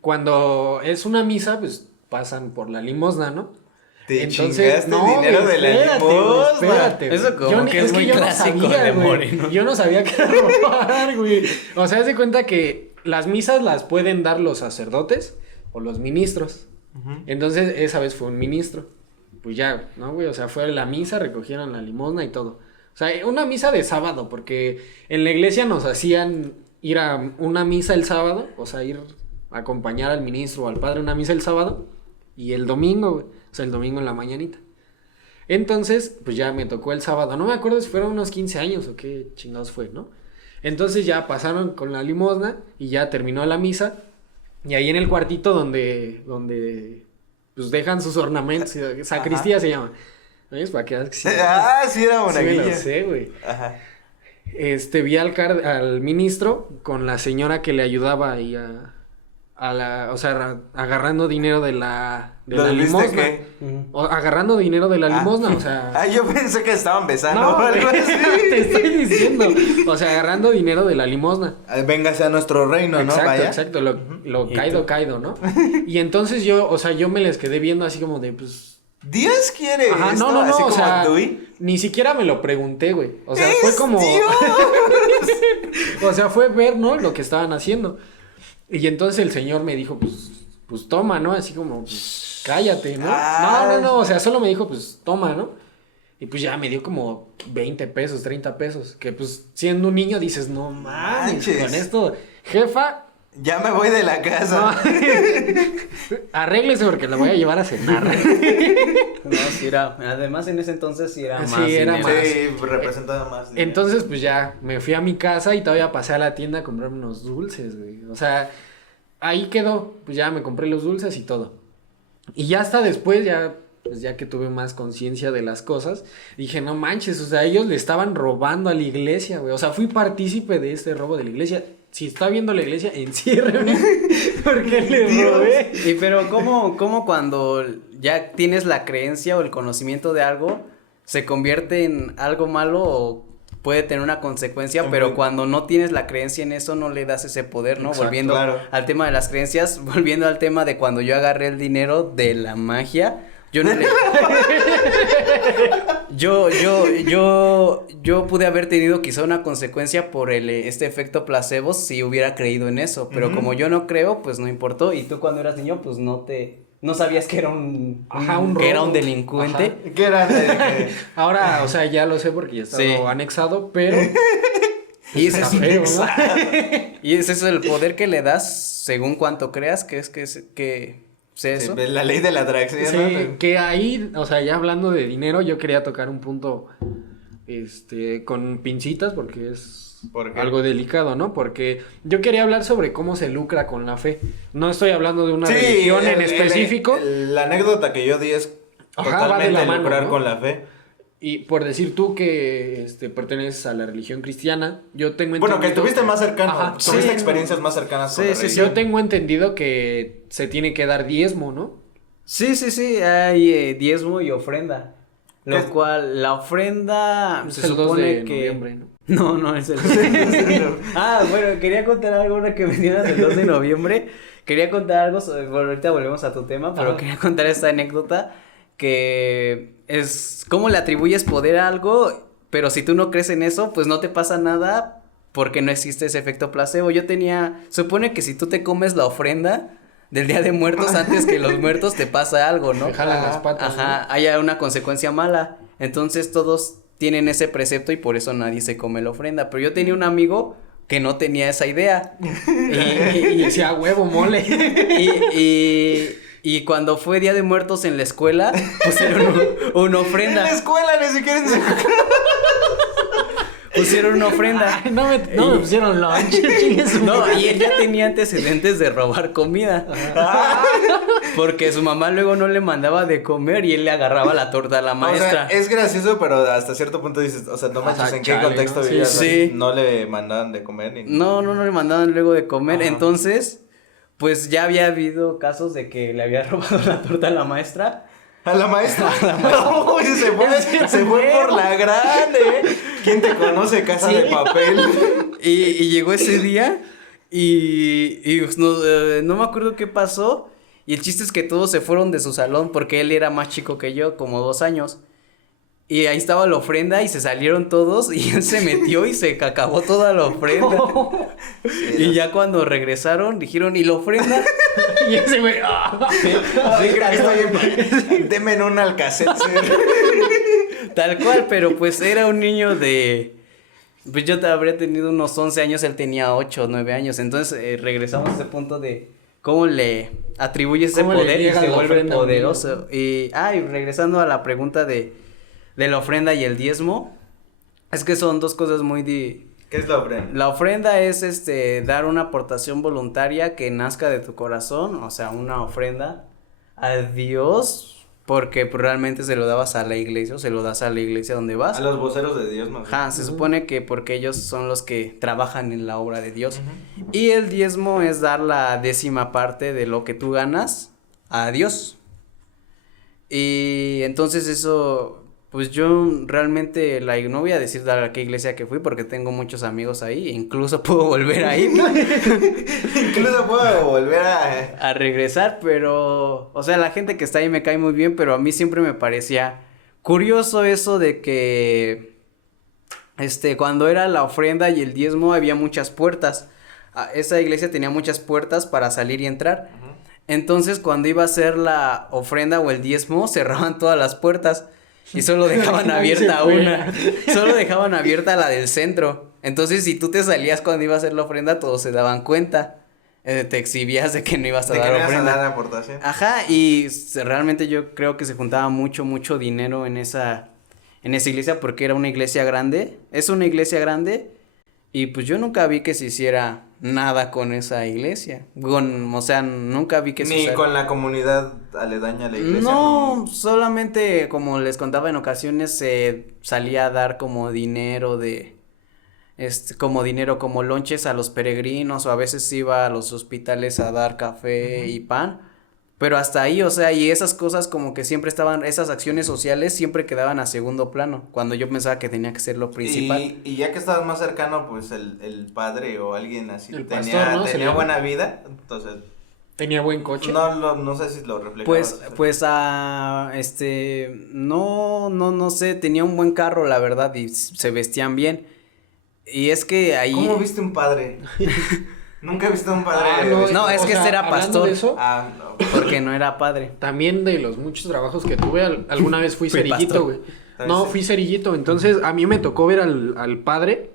cuando es una misa, pues pasan por la limosna, ¿no? Te Entonces, chingaste el dinero güey, de la espérate, güey, limosna. espérate, güey. Eso como que es muy yo no clásico sabía, de güey. Moreno. Yo no sabía que era robar, güey. O sea, haz de cuenta que las misas las pueden dar los sacerdotes o los ministros. Entonces, esa vez fue un ministro. Pues ya, ¿no, güey? O sea, fue la misa, recogieron la limosna y todo. O sea, una misa de sábado, porque en la iglesia nos hacían ir a una misa el sábado, o sea, ir a acompañar al ministro o al padre a una misa el sábado, y el domingo, güey. O sea, el domingo en la mañanita. Entonces, pues ya me tocó el sábado. No me acuerdo si fueron unos 15 años o qué chingados fue, ¿no? Entonces ya pasaron con la limosna y ya terminó la misa. Y ahí en el cuartito donde pues dejan sus ornamentos, sacristía se llama. ¿Ves? Para que veas que sí. Ah, sí, era Sí me monaguilla. lo sé, güey. Ajá. Vi al ministro con la señora que le ayudaba ahí o sea, agarrando dinero de la ¿Lo viste limosna. qué? Agarrando dinero de la limosna, o sea. Ah, yo pensé que estaban besando No, o algo güey, así. te estoy diciendo. O sea, agarrando dinero de la limosna. Véngase a nuestro reino, ¿no? Exacto, Vaya. exacto. Lo ¿Y caído, ¿no? Y entonces o sea, yo me les quedé viendo así como de, pues. Dios quiere Ajá, esto, no, así o como sea, Dewey. ni siquiera me lo pregunté, güey. O sea, fue ¡Es como. Dios! O sea, fue ver, ¿no? Lo que estaban haciendo. Y entonces el señor me dijo, pues toma, ¿no? Así como, pues, cállate, ¿no? Ah. No, o sea, solo me dijo, pues, toma, ¿no? Y pues ya me dio como 20 pesos, 30 pesos. Que pues, siendo un niño dices, no mames, Manches. con esto, jefa, Ya me voy de la no, casa. arréglese porque la voy a llevar a cenar. No, sí era, además en ese entonces sí era Sí, más era dinero. más. Sí, representaba más. dinero. Entonces, pues ya, me fui a mi casa y todavía pasé a la tienda a comprarme unos dulces, güey. O sea, ahí quedó, pues ya me compré los dulces y todo. Y ya hasta después, pues ya que tuve más conciencia de las cosas, dije, no manches, o sea, ellos le estaban robando a la iglesia, güey. O sea, fui partícipe de este robo de la iglesia. Si está viendo la iglesia, enciérreme, porque le Dios. robé. Y pero ¿cómo cuando ya tienes la creencia o el conocimiento de algo, se convierte en algo malo o puede tener una consecuencia, En pero buen- cuando no tienes la creencia en eso, no le das ese poder, ¿no? Exacto, Volviendo claro. al tema de las creencias, volviendo al tema de cuando yo agarré el dinero de la magia, Yo no le... yo pude haber tenido quizá una consecuencia por este efecto placebo si hubiera creído en eso, pero como yo no creo, pues no importó. Y tú cuando eras niño, pues no sabías que era que era un delincuente. Ajá. ¿Qué era? Ahora, o sea, ya lo sé porque ya está Sí. anexado, pero Y ese está es feo, ¿no? Y ese es el poder que le das según cuanto creas que sea eso. Sí, la ley de la atracción, Sí, ¿no? que ahí, o sea, ya hablando de dinero, yo quería tocar un punto, con pincitas porque es ¿Por qué? algo delicado, ¿no? Porque yo quería hablar sobre cómo se lucra con la fe. No estoy hablando de una Sí, religión en específico. La anécdota que yo di es Ajá, va de totalmente la mano, lucrar ¿no? con la fe. Y por decir tú que perteneces a la religión cristiana, yo tengo entendido... Bueno, que estuviste más cercano, Ajá, tuviste sí. experiencias más cercanas con Sí, la sí, religión. Yo tengo entendido que se tiene que dar diezmo, ¿no? Sí, hay diezmo y ofrenda. ¿Qué Lo es? cual, la ofrenda Es se el 2 supone de que... noviembre, ¿no? No, es el... Bueno, quería contar algo ahora que mencionas el 2 de noviembre. Quería contar algo bueno, ahorita volvemos a tu tema, pero Ajá. quería contar esta anécdota que es cómo le atribuyes poder a algo, pero si tú no crees en eso, pues no te pasa nada porque no existe ese efecto placebo. Supone que si tú te comes la ofrenda del Día de Muertos antes que los muertos te pasa algo, ¿no? Te jalan Ajá, las patas, Ajá, haya una consecuencia mala. Entonces todos tienen ese precepto y por eso nadie se come la ofrenda. Pero yo tenía un amigo que no tenía esa idea. Y decía, huevo, mole. Y cuando fue Día de Muertos en la escuela, pusieron una En la ofrenda. escuela ni siquiera en su... Pusieron una ofrenda. Ay, no me pusieron lunch. Chingue su No, madre. y él ya tenía antecedentes de robar comida. Porque su mamá luego no le mandaba de comer y él le agarraba la torta a la maestra. O sea, es gracioso, pero hasta cierto punto dices, o sea, no manches, Ajá, ¿en qué chale, contexto ¿no? Sí, vivías? sí. No le mandaban de comer ni... No le mandaban luego de comer. Ajá. Entonces, pues ya había habido casos de que le había robado la torta a la maestra. ¿A la maestra? Uy, se fue por la grande. ¿Quién te conoce, Casa de Papel? Y llegó ese día y pues, no me acuerdo qué pasó. Y el chiste es que todos se fueron de su salón porque él era más chico que yo, como 2 años. Y ahí estaba la ofrenda y se salieron todos y él se metió y se acabó toda la ofrenda. Y ya cuando regresaron dijeron, ¿y la ofrenda? Y ese güey. Sí, creo que estoy en... Deme en un alcacelser. Tal cual, pero pues era un niño de... Pues yo habría tenido unos 11 años, él tenía 8 o 9 años. Entonces regresamos a ese punto de cómo le atribuyes ese ¿Cómo le poder y llega se la vuelve ofrenda a un niño? poderoso. Y regresando a la pregunta de la ofrenda y el diezmo, es que son dos cosas muy... ¿Qué es la ofrenda? La ofrenda es dar una aportación voluntaria que nazca de tu corazón, o sea, una ofrenda a Dios, porque pues, realmente se lo dabas a la iglesia o se lo das a la iglesia donde vas. A los voceros de Dios, más bien. Ajá, se supone que porque ellos son los que trabajan en la obra de Dios. Y el diezmo es dar la 10ª parte de lo que tú ganas a Dios. Y entonces eso, pues yo realmente no voy a decir a qué iglesia que fui porque tengo muchos amigos ahí, incluso puedo volver a ir. Incluso puedo volver a... A regresar, pero, o sea, la gente que está ahí me cae muy bien, pero a mí siempre me parecía curioso eso de que, cuando era la ofrenda y el diezmo había muchas puertas. Esa iglesia tenía muchas puertas para salir y entrar. Entonces, cuando iba a ser la ofrenda o el diezmo, cerraban todas las puertas y solo dejaban abierta una. Solo dejaban abierta la del centro. Entonces, si tú te salías cuando iba a hacer la ofrenda, todos se daban cuenta. Te exhibías de que no ibas a De que dar no ibas a ofrenda. dar aportación. Ajá, y realmente yo creo que se juntaba mucho dinero en esa iglesia porque era una iglesia grande. Es una iglesia grande y pues yo nunca vi que se hiciera nada con esa iglesia. O sea, nunca vi que se Ni usara. con la comunidad aledaña a la iglesia. No, solamente como les contaba en ocasiones se salía a dar como dinero como lonches a los peregrinos o a veces iba a los hospitales a dar café y pan, pero hasta ahí, o sea, y esas cosas como que siempre esas acciones sociales siempre quedaban a segundo plano, cuando yo pensaba que tenía que ser lo principal. Y ya que estabas más cercano, pues el padre o alguien así El tenía, pastor, ¿no? tenía Sería. buena vida, entonces ¿Tenía buen coche? No sé si lo refleja. No sé, tenía un buen carro, la verdad, y se vestían bien. Y es que ahí... ¿Cómo viste un padre? Nunca he visto un padre. No, es que este era pastor. De eso, No. Porque no era padre. también de los muchos trabajos que tuve, alguna vez fui Fui cerillito, pastor. güey. ¿Sabes? No, fui cerillito, entonces a mí me tocó ver al padre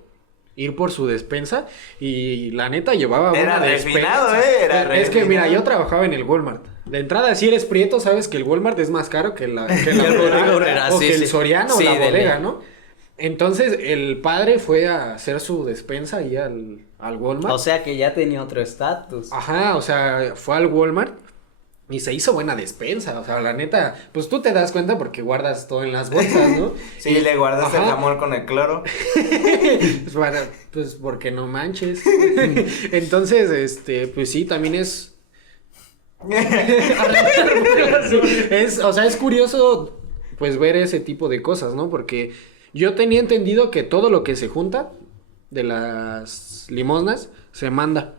ir por su despensa y la neta llevaba Era una refinado, despensa. Era Es que mira, refinado. yo trabajaba en el Walmart. De entrada, si eres prieto, sabes que el Walmart es más caro que la el bodega, Bodega, o sí, que el sí. Soriano Sí, o la de bodega, ley. ¿no? Entonces, el padre fue a hacer su despensa ahí al Walmart. O sea que ya tenía otro estatus. Ajá, o sea, fue al Walmart y se hizo buena despensa. O sea, la neta, pues tú te das cuenta porque guardas todo en las bolsas, ¿no? Sí, le guardaste el Ajá. jamón con el cloro. Pues porque no manches. Entonces, pues sí, también es. O sea, es curioso, pues, ver ese tipo de cosas, ¿no? Porque yo tenía entendido que todo lo que se junta de las limosnas se manda.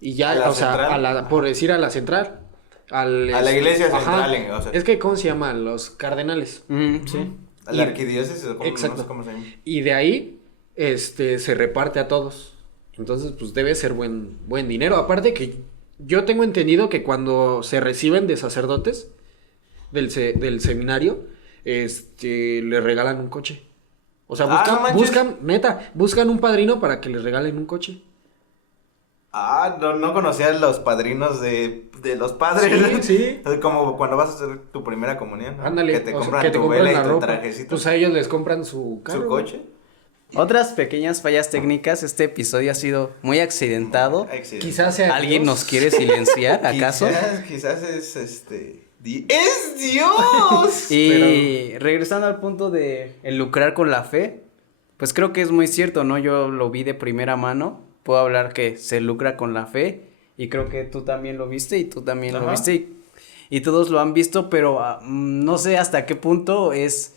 Y ya, ¿A la o sea, central? por decir a la central. A la iglesia ajá. central, o sea. Es que, ¿cómo se llaman? Los cardenales. Sí. A la arquidiócesis, o Exacto. no sé cómo se llama. Y de ahí, se reparte a todos. Entonces, pues debe ser buen dinero. Aparte que yo tengo entendido que cuando se reciben de sacerdotes del seminario, le regalan un coche. O sea, no manches. buscan un padrino para que les regalen un coche. No conocía los padrinos de los padres. Sí. Es como cuando vas a hacer tu primera comunión, ¿no? Ándale. Que te o sea, compran que te tu compran vela la y tu ropa. trajecito. Pues a ellos les compran su carro. ¿Su coche? Otras pequeñas fallas técnicas. Este episodio ha sido muy accidentado. Excelente. Quizás sea ¿Alguien Dios. nos quiere silenciar, acaso? Quizás es ¡Es Dios! Y regresando al punto de el lucrar con la fe, pues creo que es muy cierto, ¿no? Yo lo vi de primera mano, puedo hablar que se lucra con la fe y creo que tú también lo viste y tú también lo Ajá. viste y todos lo han visto, pero no sé hasta qué punto es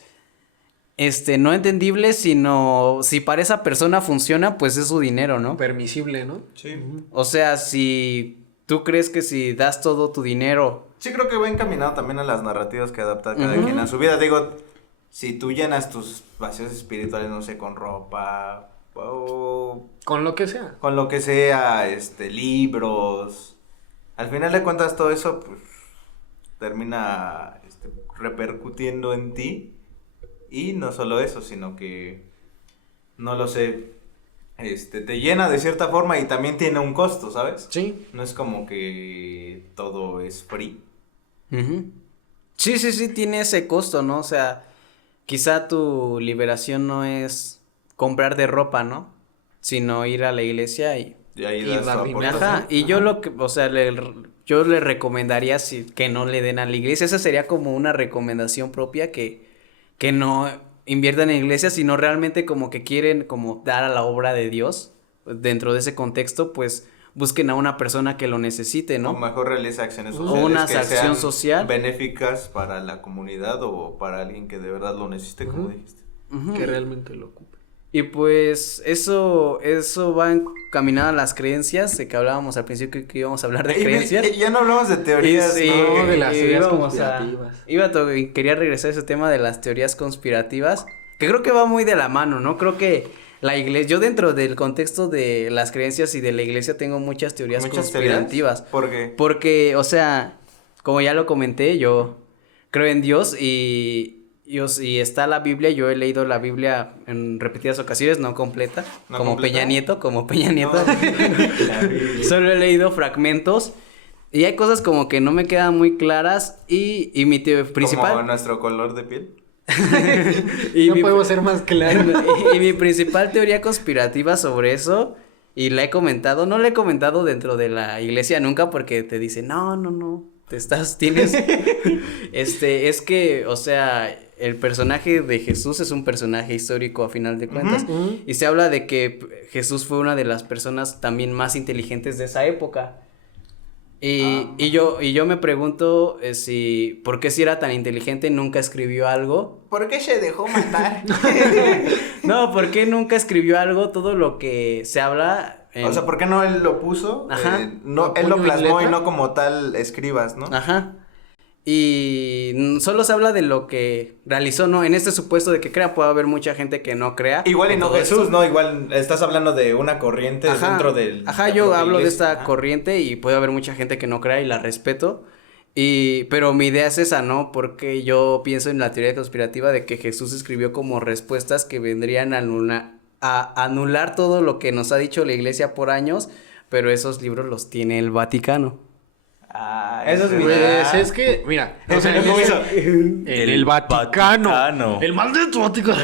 no entendible, sino si para esa persona funciona, pues es su dinero, ¿no? Permisible, ¿no? Sí. O sea, si tú crees que si das todo tu dinero... Sí, creo que va encaminado también a las narrativas que adapta cada Ujú. quien a su vida. Digo, si tú llenas tus vacíos espirituales, no sé, con ropa o Con lo que sea. con lo que sea, libros, al final de cuentas todo eso, pues, termina repercutiendo en ti. Y no solo eso, sino que, no lo sé, te llena de cierta forma y también tiene un costo, ¿sabes? Sí. No es como que todo es free. Ujú. Sí, tiene ese costo, ¿no? O sea, quizá tu liberación no es comprar de ropa, ¿no? Sino ir a la iglesia y... Y ahí Y das dar tu dinero. aportación. Ajá, y yo o sea, yo le recomendaría que no le den a la iglesia, esa sería como una recomendación propia que no inviertan en la iglesia, sino realmente como que quieren como dar a la obra de Dios, dentro de ese contexto, pues busquen a una persona que lo necesite, O ¿no? mejor realiza acciones O sociales una que acción sean social. benéficas para la comunidad o para alguien que de verdad lo necesite, como Ujú. dijiste. Ujú. Que realmente lo ocupe. Y pues eso va encaminado a las creencias, de que hablábamos al principio que íbamos a hablar de creencias. Ya no hablamos de teorías. Sí, no, de las teorías íbamos conspirativas. quería regresar a ese tema de las teorías conspirativas, que creo que va muy de la mano, ¿no? Creo que la iglesia, yo dentro del contexto de las creencias y de la iglesia tengo muchas teorías Muchas conspirativas. teorías. ¿Por qué? Porque, o sea, como ya lo comenté, yo creo en Dios y está la Biblia, yo he leído la Biblia en repetidas ocasiones, no completa, ¿No como completa? Peña Nieto. La Biblia. Solo he leído fragmentos y hay cosas como que no me quedan muy claras y mi teoría Como principal nuestro color de piel. y No mi- podemos ser más claros. y mi principal teoría conspirativa sobre eso, y la he comentado, no la he comentado dentro de la iglesia nunca porque te dicen, no, tienes, es que, o sea, el personaje de Jesús es un personaje histórico a final de cuentas, Ujú. y se habla de que Jesús fue una de las personas también más inteligentes de esa época. Y yo me pregunto ¿por qué si era tan inteligente nunca escribió algo? ¿Por qué se dejó matar? No, ¿por qué nunca escribió algo? Todo lo que se habla O sea, ¿por qué no él lo puso? Ajá. No, ¿Lo él lo puño y plasmó y letra? no como tal escribas, ¿no? Ajá. Y solo se habla de lo que realizó, ¿no? En este supuesto de que crea, puede haber mucha gente que no crea. Igual y en no todo Jesús, esto. ¿no? Igual estás hablando de una corriente dentro del... Ajá, la yo propia hablo de iglesia. esta Ajá. corriente y puede haber mucha gente que no crea y la respeto. Pero mi idea es esa, ¿no? Porque yo pienso en la teoría conspirativa de que Jesús escribió como respuestas que vendrían a anular todo lo que nos ha dicho la iglesia por años, pero esos libros los tiene el Vaticano. Ah, Eso es mi Pues ¿verdad? es que, mira, o Ese sea, no, ¿cómo hizo? el Vaticano. Vaticano. El maldito Vaticano.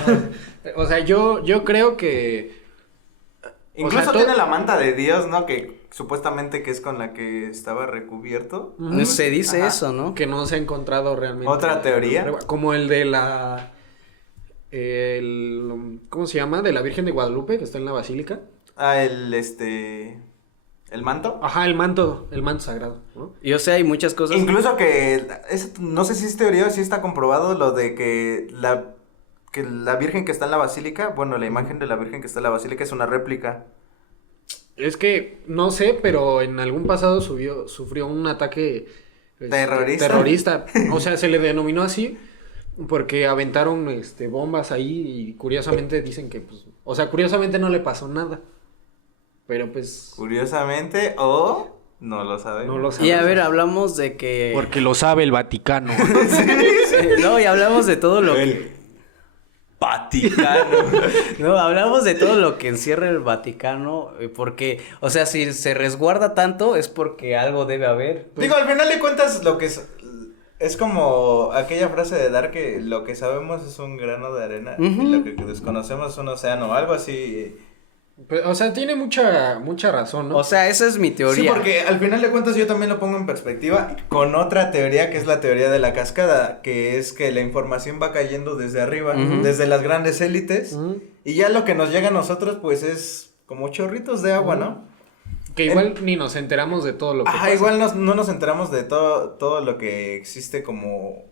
O sea, yo creo que... Incluso o sea, tiene la manta de Dios, ¿no? Que supuestamente que es con la que estaba recubierto. Ujú. Se dice Ajá. eso, ¿no? que no se ha encontrado realmente. ¿Otra teoría? Como el de ¿cómo se llama? De la Virgen de Guadalupe, que está en la basílica. Ah, el manto. Ajá, el manto sagrado, ¿no? Y o sea, hay muchas cosas. Incluso no sé si es teoría o si está comprobado lo de que la Virgen que está en la basílica, bueno, la imagen de la Virgen que está en la basílica es una réplica. Es que, no sé, pero en algún pasado sufrió un ataque terrorista. O sea, se le denominó así porque aventaron bombas ahí y curiosamente dicen que, pues, o sea, curiosamente no le pasó nada. Pero pues... Curiosamente, o no lo sabemos. No lo Y sabemos. a ver, hablamos de que... Porque lo sabe el Vaticano. No, y hablamos de todo lo que... Vaticano. No, hablamos de todo lo que encierra el Vaticano, porque, o sea, si se resguarda tanto es porque algo debe haber. Digo, al final de cuentas, lo que es como aquella frase de Dark que lo que sabemos es un grano de arena Ujú. y lo que desconocemos es un océano, algo así. Pues, o sea, tiene mucha razón, ¿no? O sea, esa es mi teoría. Sí, porque al final de cuentas yo también lo pongo en perspectiva con otra teoría que es la teoría de la cascada, que es que la información va cayendo desde arriba, Ujú. desde las grandes élites, Ujú. y ya lo que nos llega a nosotros pues es como chorritos de agua, ¿no? Que igual ni nos enteramos de todo lo que Ajá, pasa. igual no nos enteramos de todo lo que existe como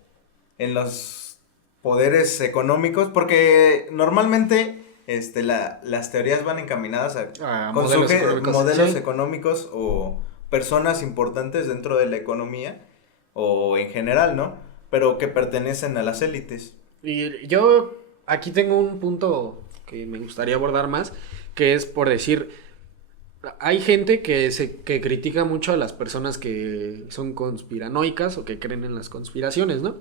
en los poderes económicos, porque normalmente las teorías van encaminadas A con modelos económicos, modelos sí. económicos o personas importantes dentro de la economía o en general, ¿no? Pero que pertenecen a las élites. Y yo aquí tengo un punto que me gustaría abordar más, que es por decir, hay gente que critica mucho a las personas que son conspiranoicas o que creen en las conspiraciones, ¿no?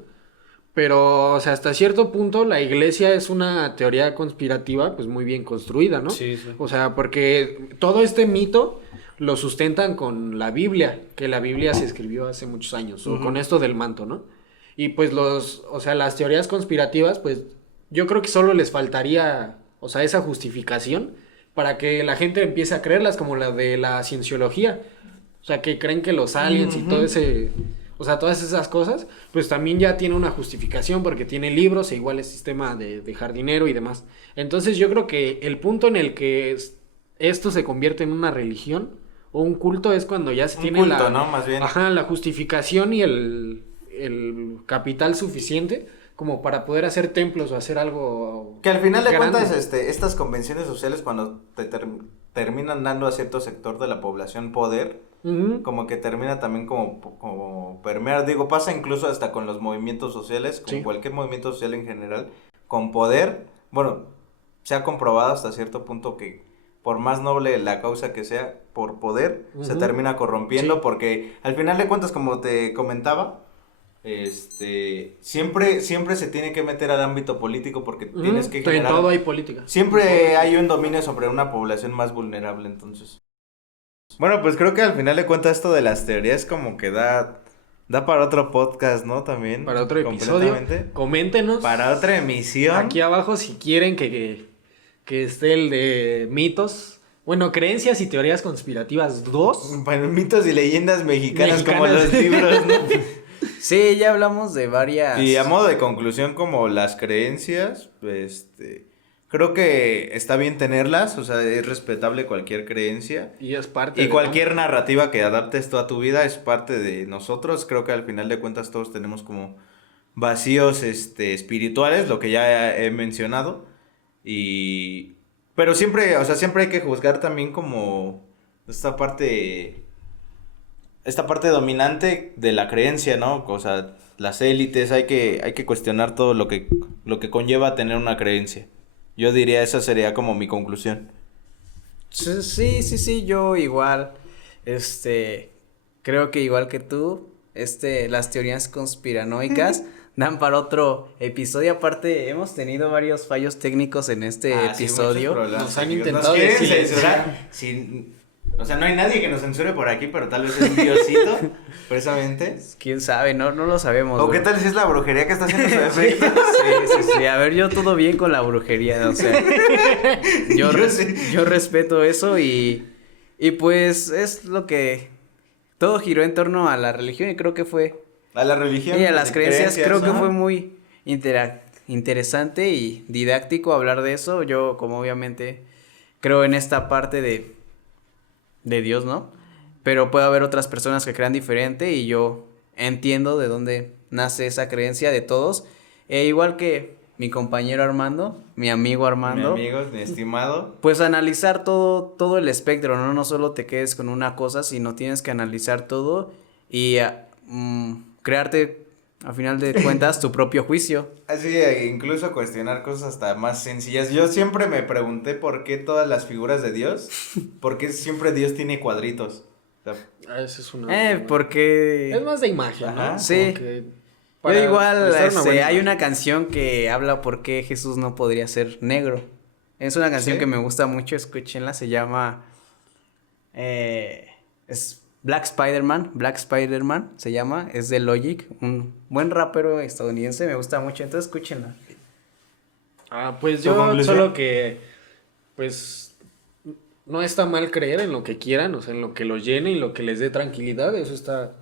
Pero, o sea, hasta cierto punto la iglesia es una teoría conspirativa, pues muy bien construida, ¿no? Sí, sí. O sea, porque todo este mito lo sustentan con la Biblia, que la Biblia se escribió hace muchos años, o con esto del manto, ¿no? Y pues o sea, las teorías conspirativas, pues yo creo que solo les faltaría, o sea, esa justificación para que la gente empiece a creerlas, como la de la cienciología. O sea, que creen que los aliens y todo ese... O sea, todas esas cosas, pues también ya tiene una justificación porque tiene libros e igual el sistema de jardinero y demás. Entonces yo creo que el punto en el que esto se convierte en una religión o un culto es cuando ya se tiene culto, ¿no? Más bien. Ajá, la justificación y el capital suficiente como para poder hacer templos o hacer algo Que al final de grande. cuentas, estas convenciones sociales cuando te terminan dando a cierto sector de la población poder, Ujú. como que termina también como permear, digo, pasa incluso hasta con los movimientos sociales, con Sí. cualquier movimiento social en general, con poder, bueno, se ha comprobado hasta cierto punto que por más noble la causa que sea, por poder, se Ujú. termina corrompiendo, Sí. porque al final de cuentas, como te comentaba, siempre se tiene que meter al ámbito político porque Ujú. tienes que En generar... todo hay política. Siempre hay un dominio sobre una población más vulnerable, entonces. Bueno, pues creo que al final de cuentas esto de las teorías como que da para otro podcast, ¿no? También. Para otro episodio, completamente. coméntenos Para otra emisión. aquí abajo si quieren que esté el de mitos. Bueno, creencias y teorías conspirativas 2. Bueno, mitos y leyendas mexicanas, como Mexicanas. los libros, ¿no? Sí, ya hablamos de varias. Y a modo de conclusión, como las creencias, creo que está bien tenerlas, o sea, es respetable cualquier creencia. Y es parte Y de, cualquier narrativa que adaptes tú a tu vida es parte de nosotros. Creo que al final de cuentas todos tenemos como vacíos espirituales, lo que ya he mencionado. Pero siempre, o sea, siempre hay que juzgar también como esta parte dominante de la creencia, ¿no? O sea, las élites, hay que cuestionar todo lo que conlleva tener una creencia. Yo diría, esa sería como mi conclusión. Sí, yo igual, creo que igual que tú, las teorías conspiranoicas dan para otro episodio. Aparte, hemos tenido varios fallos técnicos en este episodio. Nos han intentado Nos quieren silenciar. censurar. O sea, no hay nadie que nos censure por aquí, pero tal vez es Diosito, precisamente. Quién sabe, no lo sabemos. ¿O güey. qué tal si es la brujería que está haciendo su efecto? Sí, a ver, yo todo bien con la brujería, o sea, yo respeto eso y pues es lo que todo giró en torno a la religión y creo que fue, A la religión. y a las creencias, creo que ajá. fue muy interesante y didáctico hablar de eso. Yo como obviamente creo en esta parte de Dios, ¿no? Pero puede haber otras personas que crean diferente y yo entiendo de dónde nace esa creencia de todos. Igual que mi compañero Armando, mi amigo Armando. Mi amigo, mi estimado. Pues analizar todo el espectro, ¿no? No solo te quedes con una cosa, sino tienes que analizar todo y crearte, a final de cuentas, tu propio juicio. Así, incluso cuestionar cosas hasta más sencillas. Yo siempre me pregunté por qué todas las figuras de Dios, por qué siempre Dios tiene cuadritos. O sea, Esa es una. Porque... Es más de imagen, Ajá. ¿no? Sí. Como que Yo igual, prestar una buena hay imagen. una canción que habla por qué Jesús no podría ser negro. Es una canción ¿Sí? que me gusta mucho, escúchenla, se llama es Black Spider-Man se llama, es de Logic, un buen rapero estadounidense, me gusta mucho, entonces escúchenla. Pues ¿Tu yo conclusión? solo que, pues, no está mal creer en lo que quieran, o sea, en lo que los llene y lo que les dé tranquilidad, eso está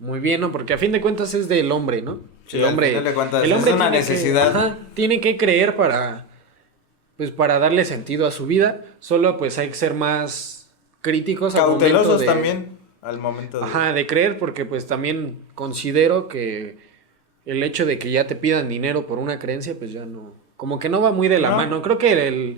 muy bien, ¿no? Porque a fin de cuentas es del hombre, ¿no? Sí, el al hombre, final de cuentas el hombre es una tiene que- necesidad. ajá, tiene que creer para darle sentido a su vida, solo pues hay que ser más críticos al momento cautelosos de- también al momento de... Ajá, de creer, porque pues también considero que el hecho de que ya te pidan dinero por una creencia, pues ya no, como que no va muy de la No. mano. Creo que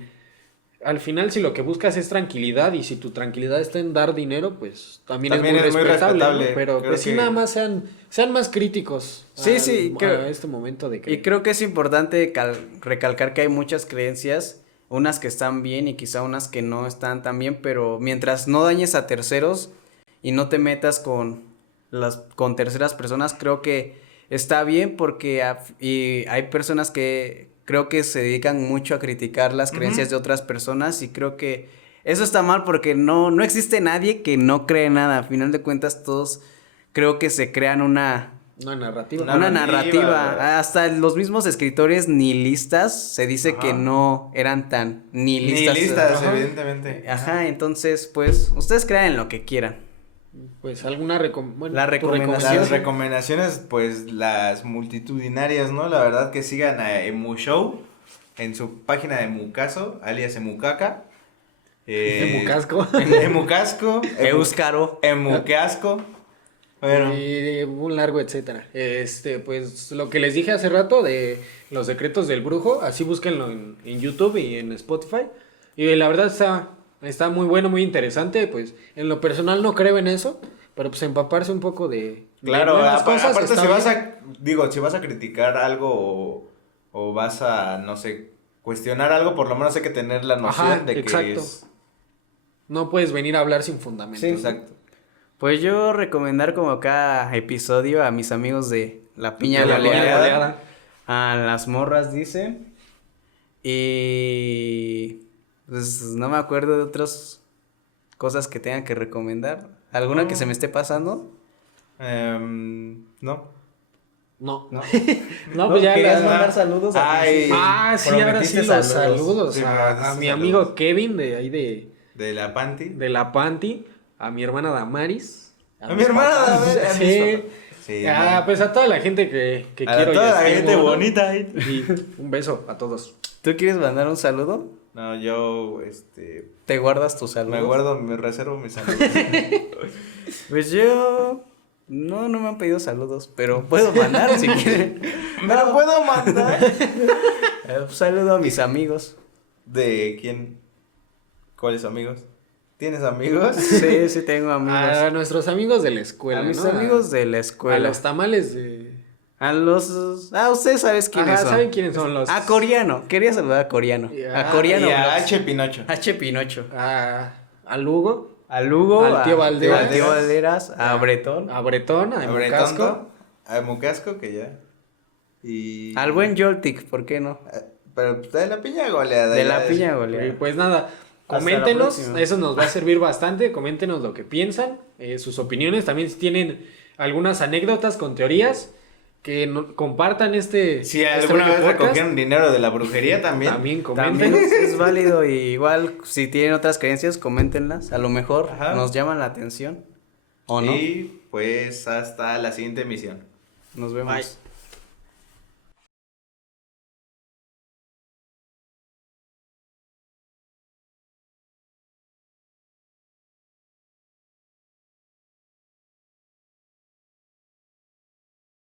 al final si lo que buscas es tranquilidad y si tu tranquilidad está en dar dinero, pues también También es muy es muy respetable, ¿no? respetable. Pero Creo pues sí, que- nada más sean más críticos Sí, a este momento de Y creer. creo que es importante recalcar que hay muchas creencias, unas que están bien y quizá unas que no están tan bien, pero mientras no dañes a terceros y no te metas con terceras personas, creo que está bien porque y hay personas que creo que se dedican mucho a criticar las creencias de otras personas y creo que eso está mal porque no existe nadie que no cree nada. A final de cuentas todos creo que se crean una narrativa. narrativa. narrativa. Hasta los mismos escritores nihilistas se dice que Ajá. no eran tan nihilistas. Nihilistas, Ajá. evidentemente. Ajá, entonces pues ustedes crean en lo que quieran. Pues alguna La tu recomendación. Las recomendaciones, pues las multitudinarias, ¿no? La verdad que sigan a Emu Show en su página de Mucaso, alias Emucaca. Emucasco. Emucasco. Euskaro. Emucasco. Bueno, Y un largo etcétera. Pues lo que les dije hace rato de los secretos del brujo, así búsquenlo en YouTube y en Spotify. Y la verdad está muy bueno, muy interesante. Pues en lo personal no creo en eso, pero pues empaparse un poco de claro, nuevas cosas aparte está si vas bien. si vas a criticar algo o vas a, no sé, cuestionar algo, por lo menos hay que tener la noción Ajá, de que exacto. es... No puedes venir a hablar sin fundamento. Sí. Exacto. Pues yo recomendar como cada episodio a mis amigos de La Piña De La Baleada, Piña Baleada. a las morras dice, y pues no me acuerdo de otras cosas que tengan que recomendar. ¿Alguna que se me esté pasando? No. No. No. No, pues ya ¿Querías la- mandar saludos? Ay, sí, ahora sí prometiste los saludos. Sí, a prometiste mi saludos. amigo Kevin de ahí De la Panty. de la Panty, a mi hermana Damaris. A mis mi hermana papás. Damaris, a mis Sí. papás. Sí, Ah, no. pues a toda la gente que A quiero. y toda la estimo, gente ¿no? bonita. Y un beso a todos. ¿Tú quieres mandar un saludo? No, yo, ¿Te guardas tu saludo? me reservo mis saludos. Pues yo... No me han pedido saludos, pero puedo mandar si quieren. ¿No puedo mandar? Un saludo a mis amigos. ¿De quién? ¿Cuáles amigos? ¿Tienes amigos? Sí, sí tengo amigos. A nuestros amigos de la escuela, A mis ¿no? amigos de la A escuela. los tamales de... Ustedes saben quiénes Ajá, son. ¿saben quiénes son los...? A Coreano. Quería saludar a Coreano. Ya. A Coreano. Y a Vlogs. H. Pinocho. H. Pinocho. A Lugo, A Lugo. Al tío Valderas. Al tío Valderas. A Bretón. a Bretón, a A Mocasco. Bretonto, a Mucasco, que ya. Y... Al buen Joltik, ¿por qué no? Pero pues, de la piña goleada. De ya la piña Y goleada. pues nada, Hasta la coméntenos, próxima. eso nos va a servir bastante, coméntenos lo que piensan, sus opiniones, también si tienen algunas anécdotas con teorías, que compartan Si este alguna vez podcast. recogieron dinero de la brujería también. También También coméntenos. es válido y igual si tienen otras creencias, coméntenlas. A lo mejor Ajá. nos llaman la atención. ¿O no? Y pues hasta la siguiente emisión. Nos vemos. Bye.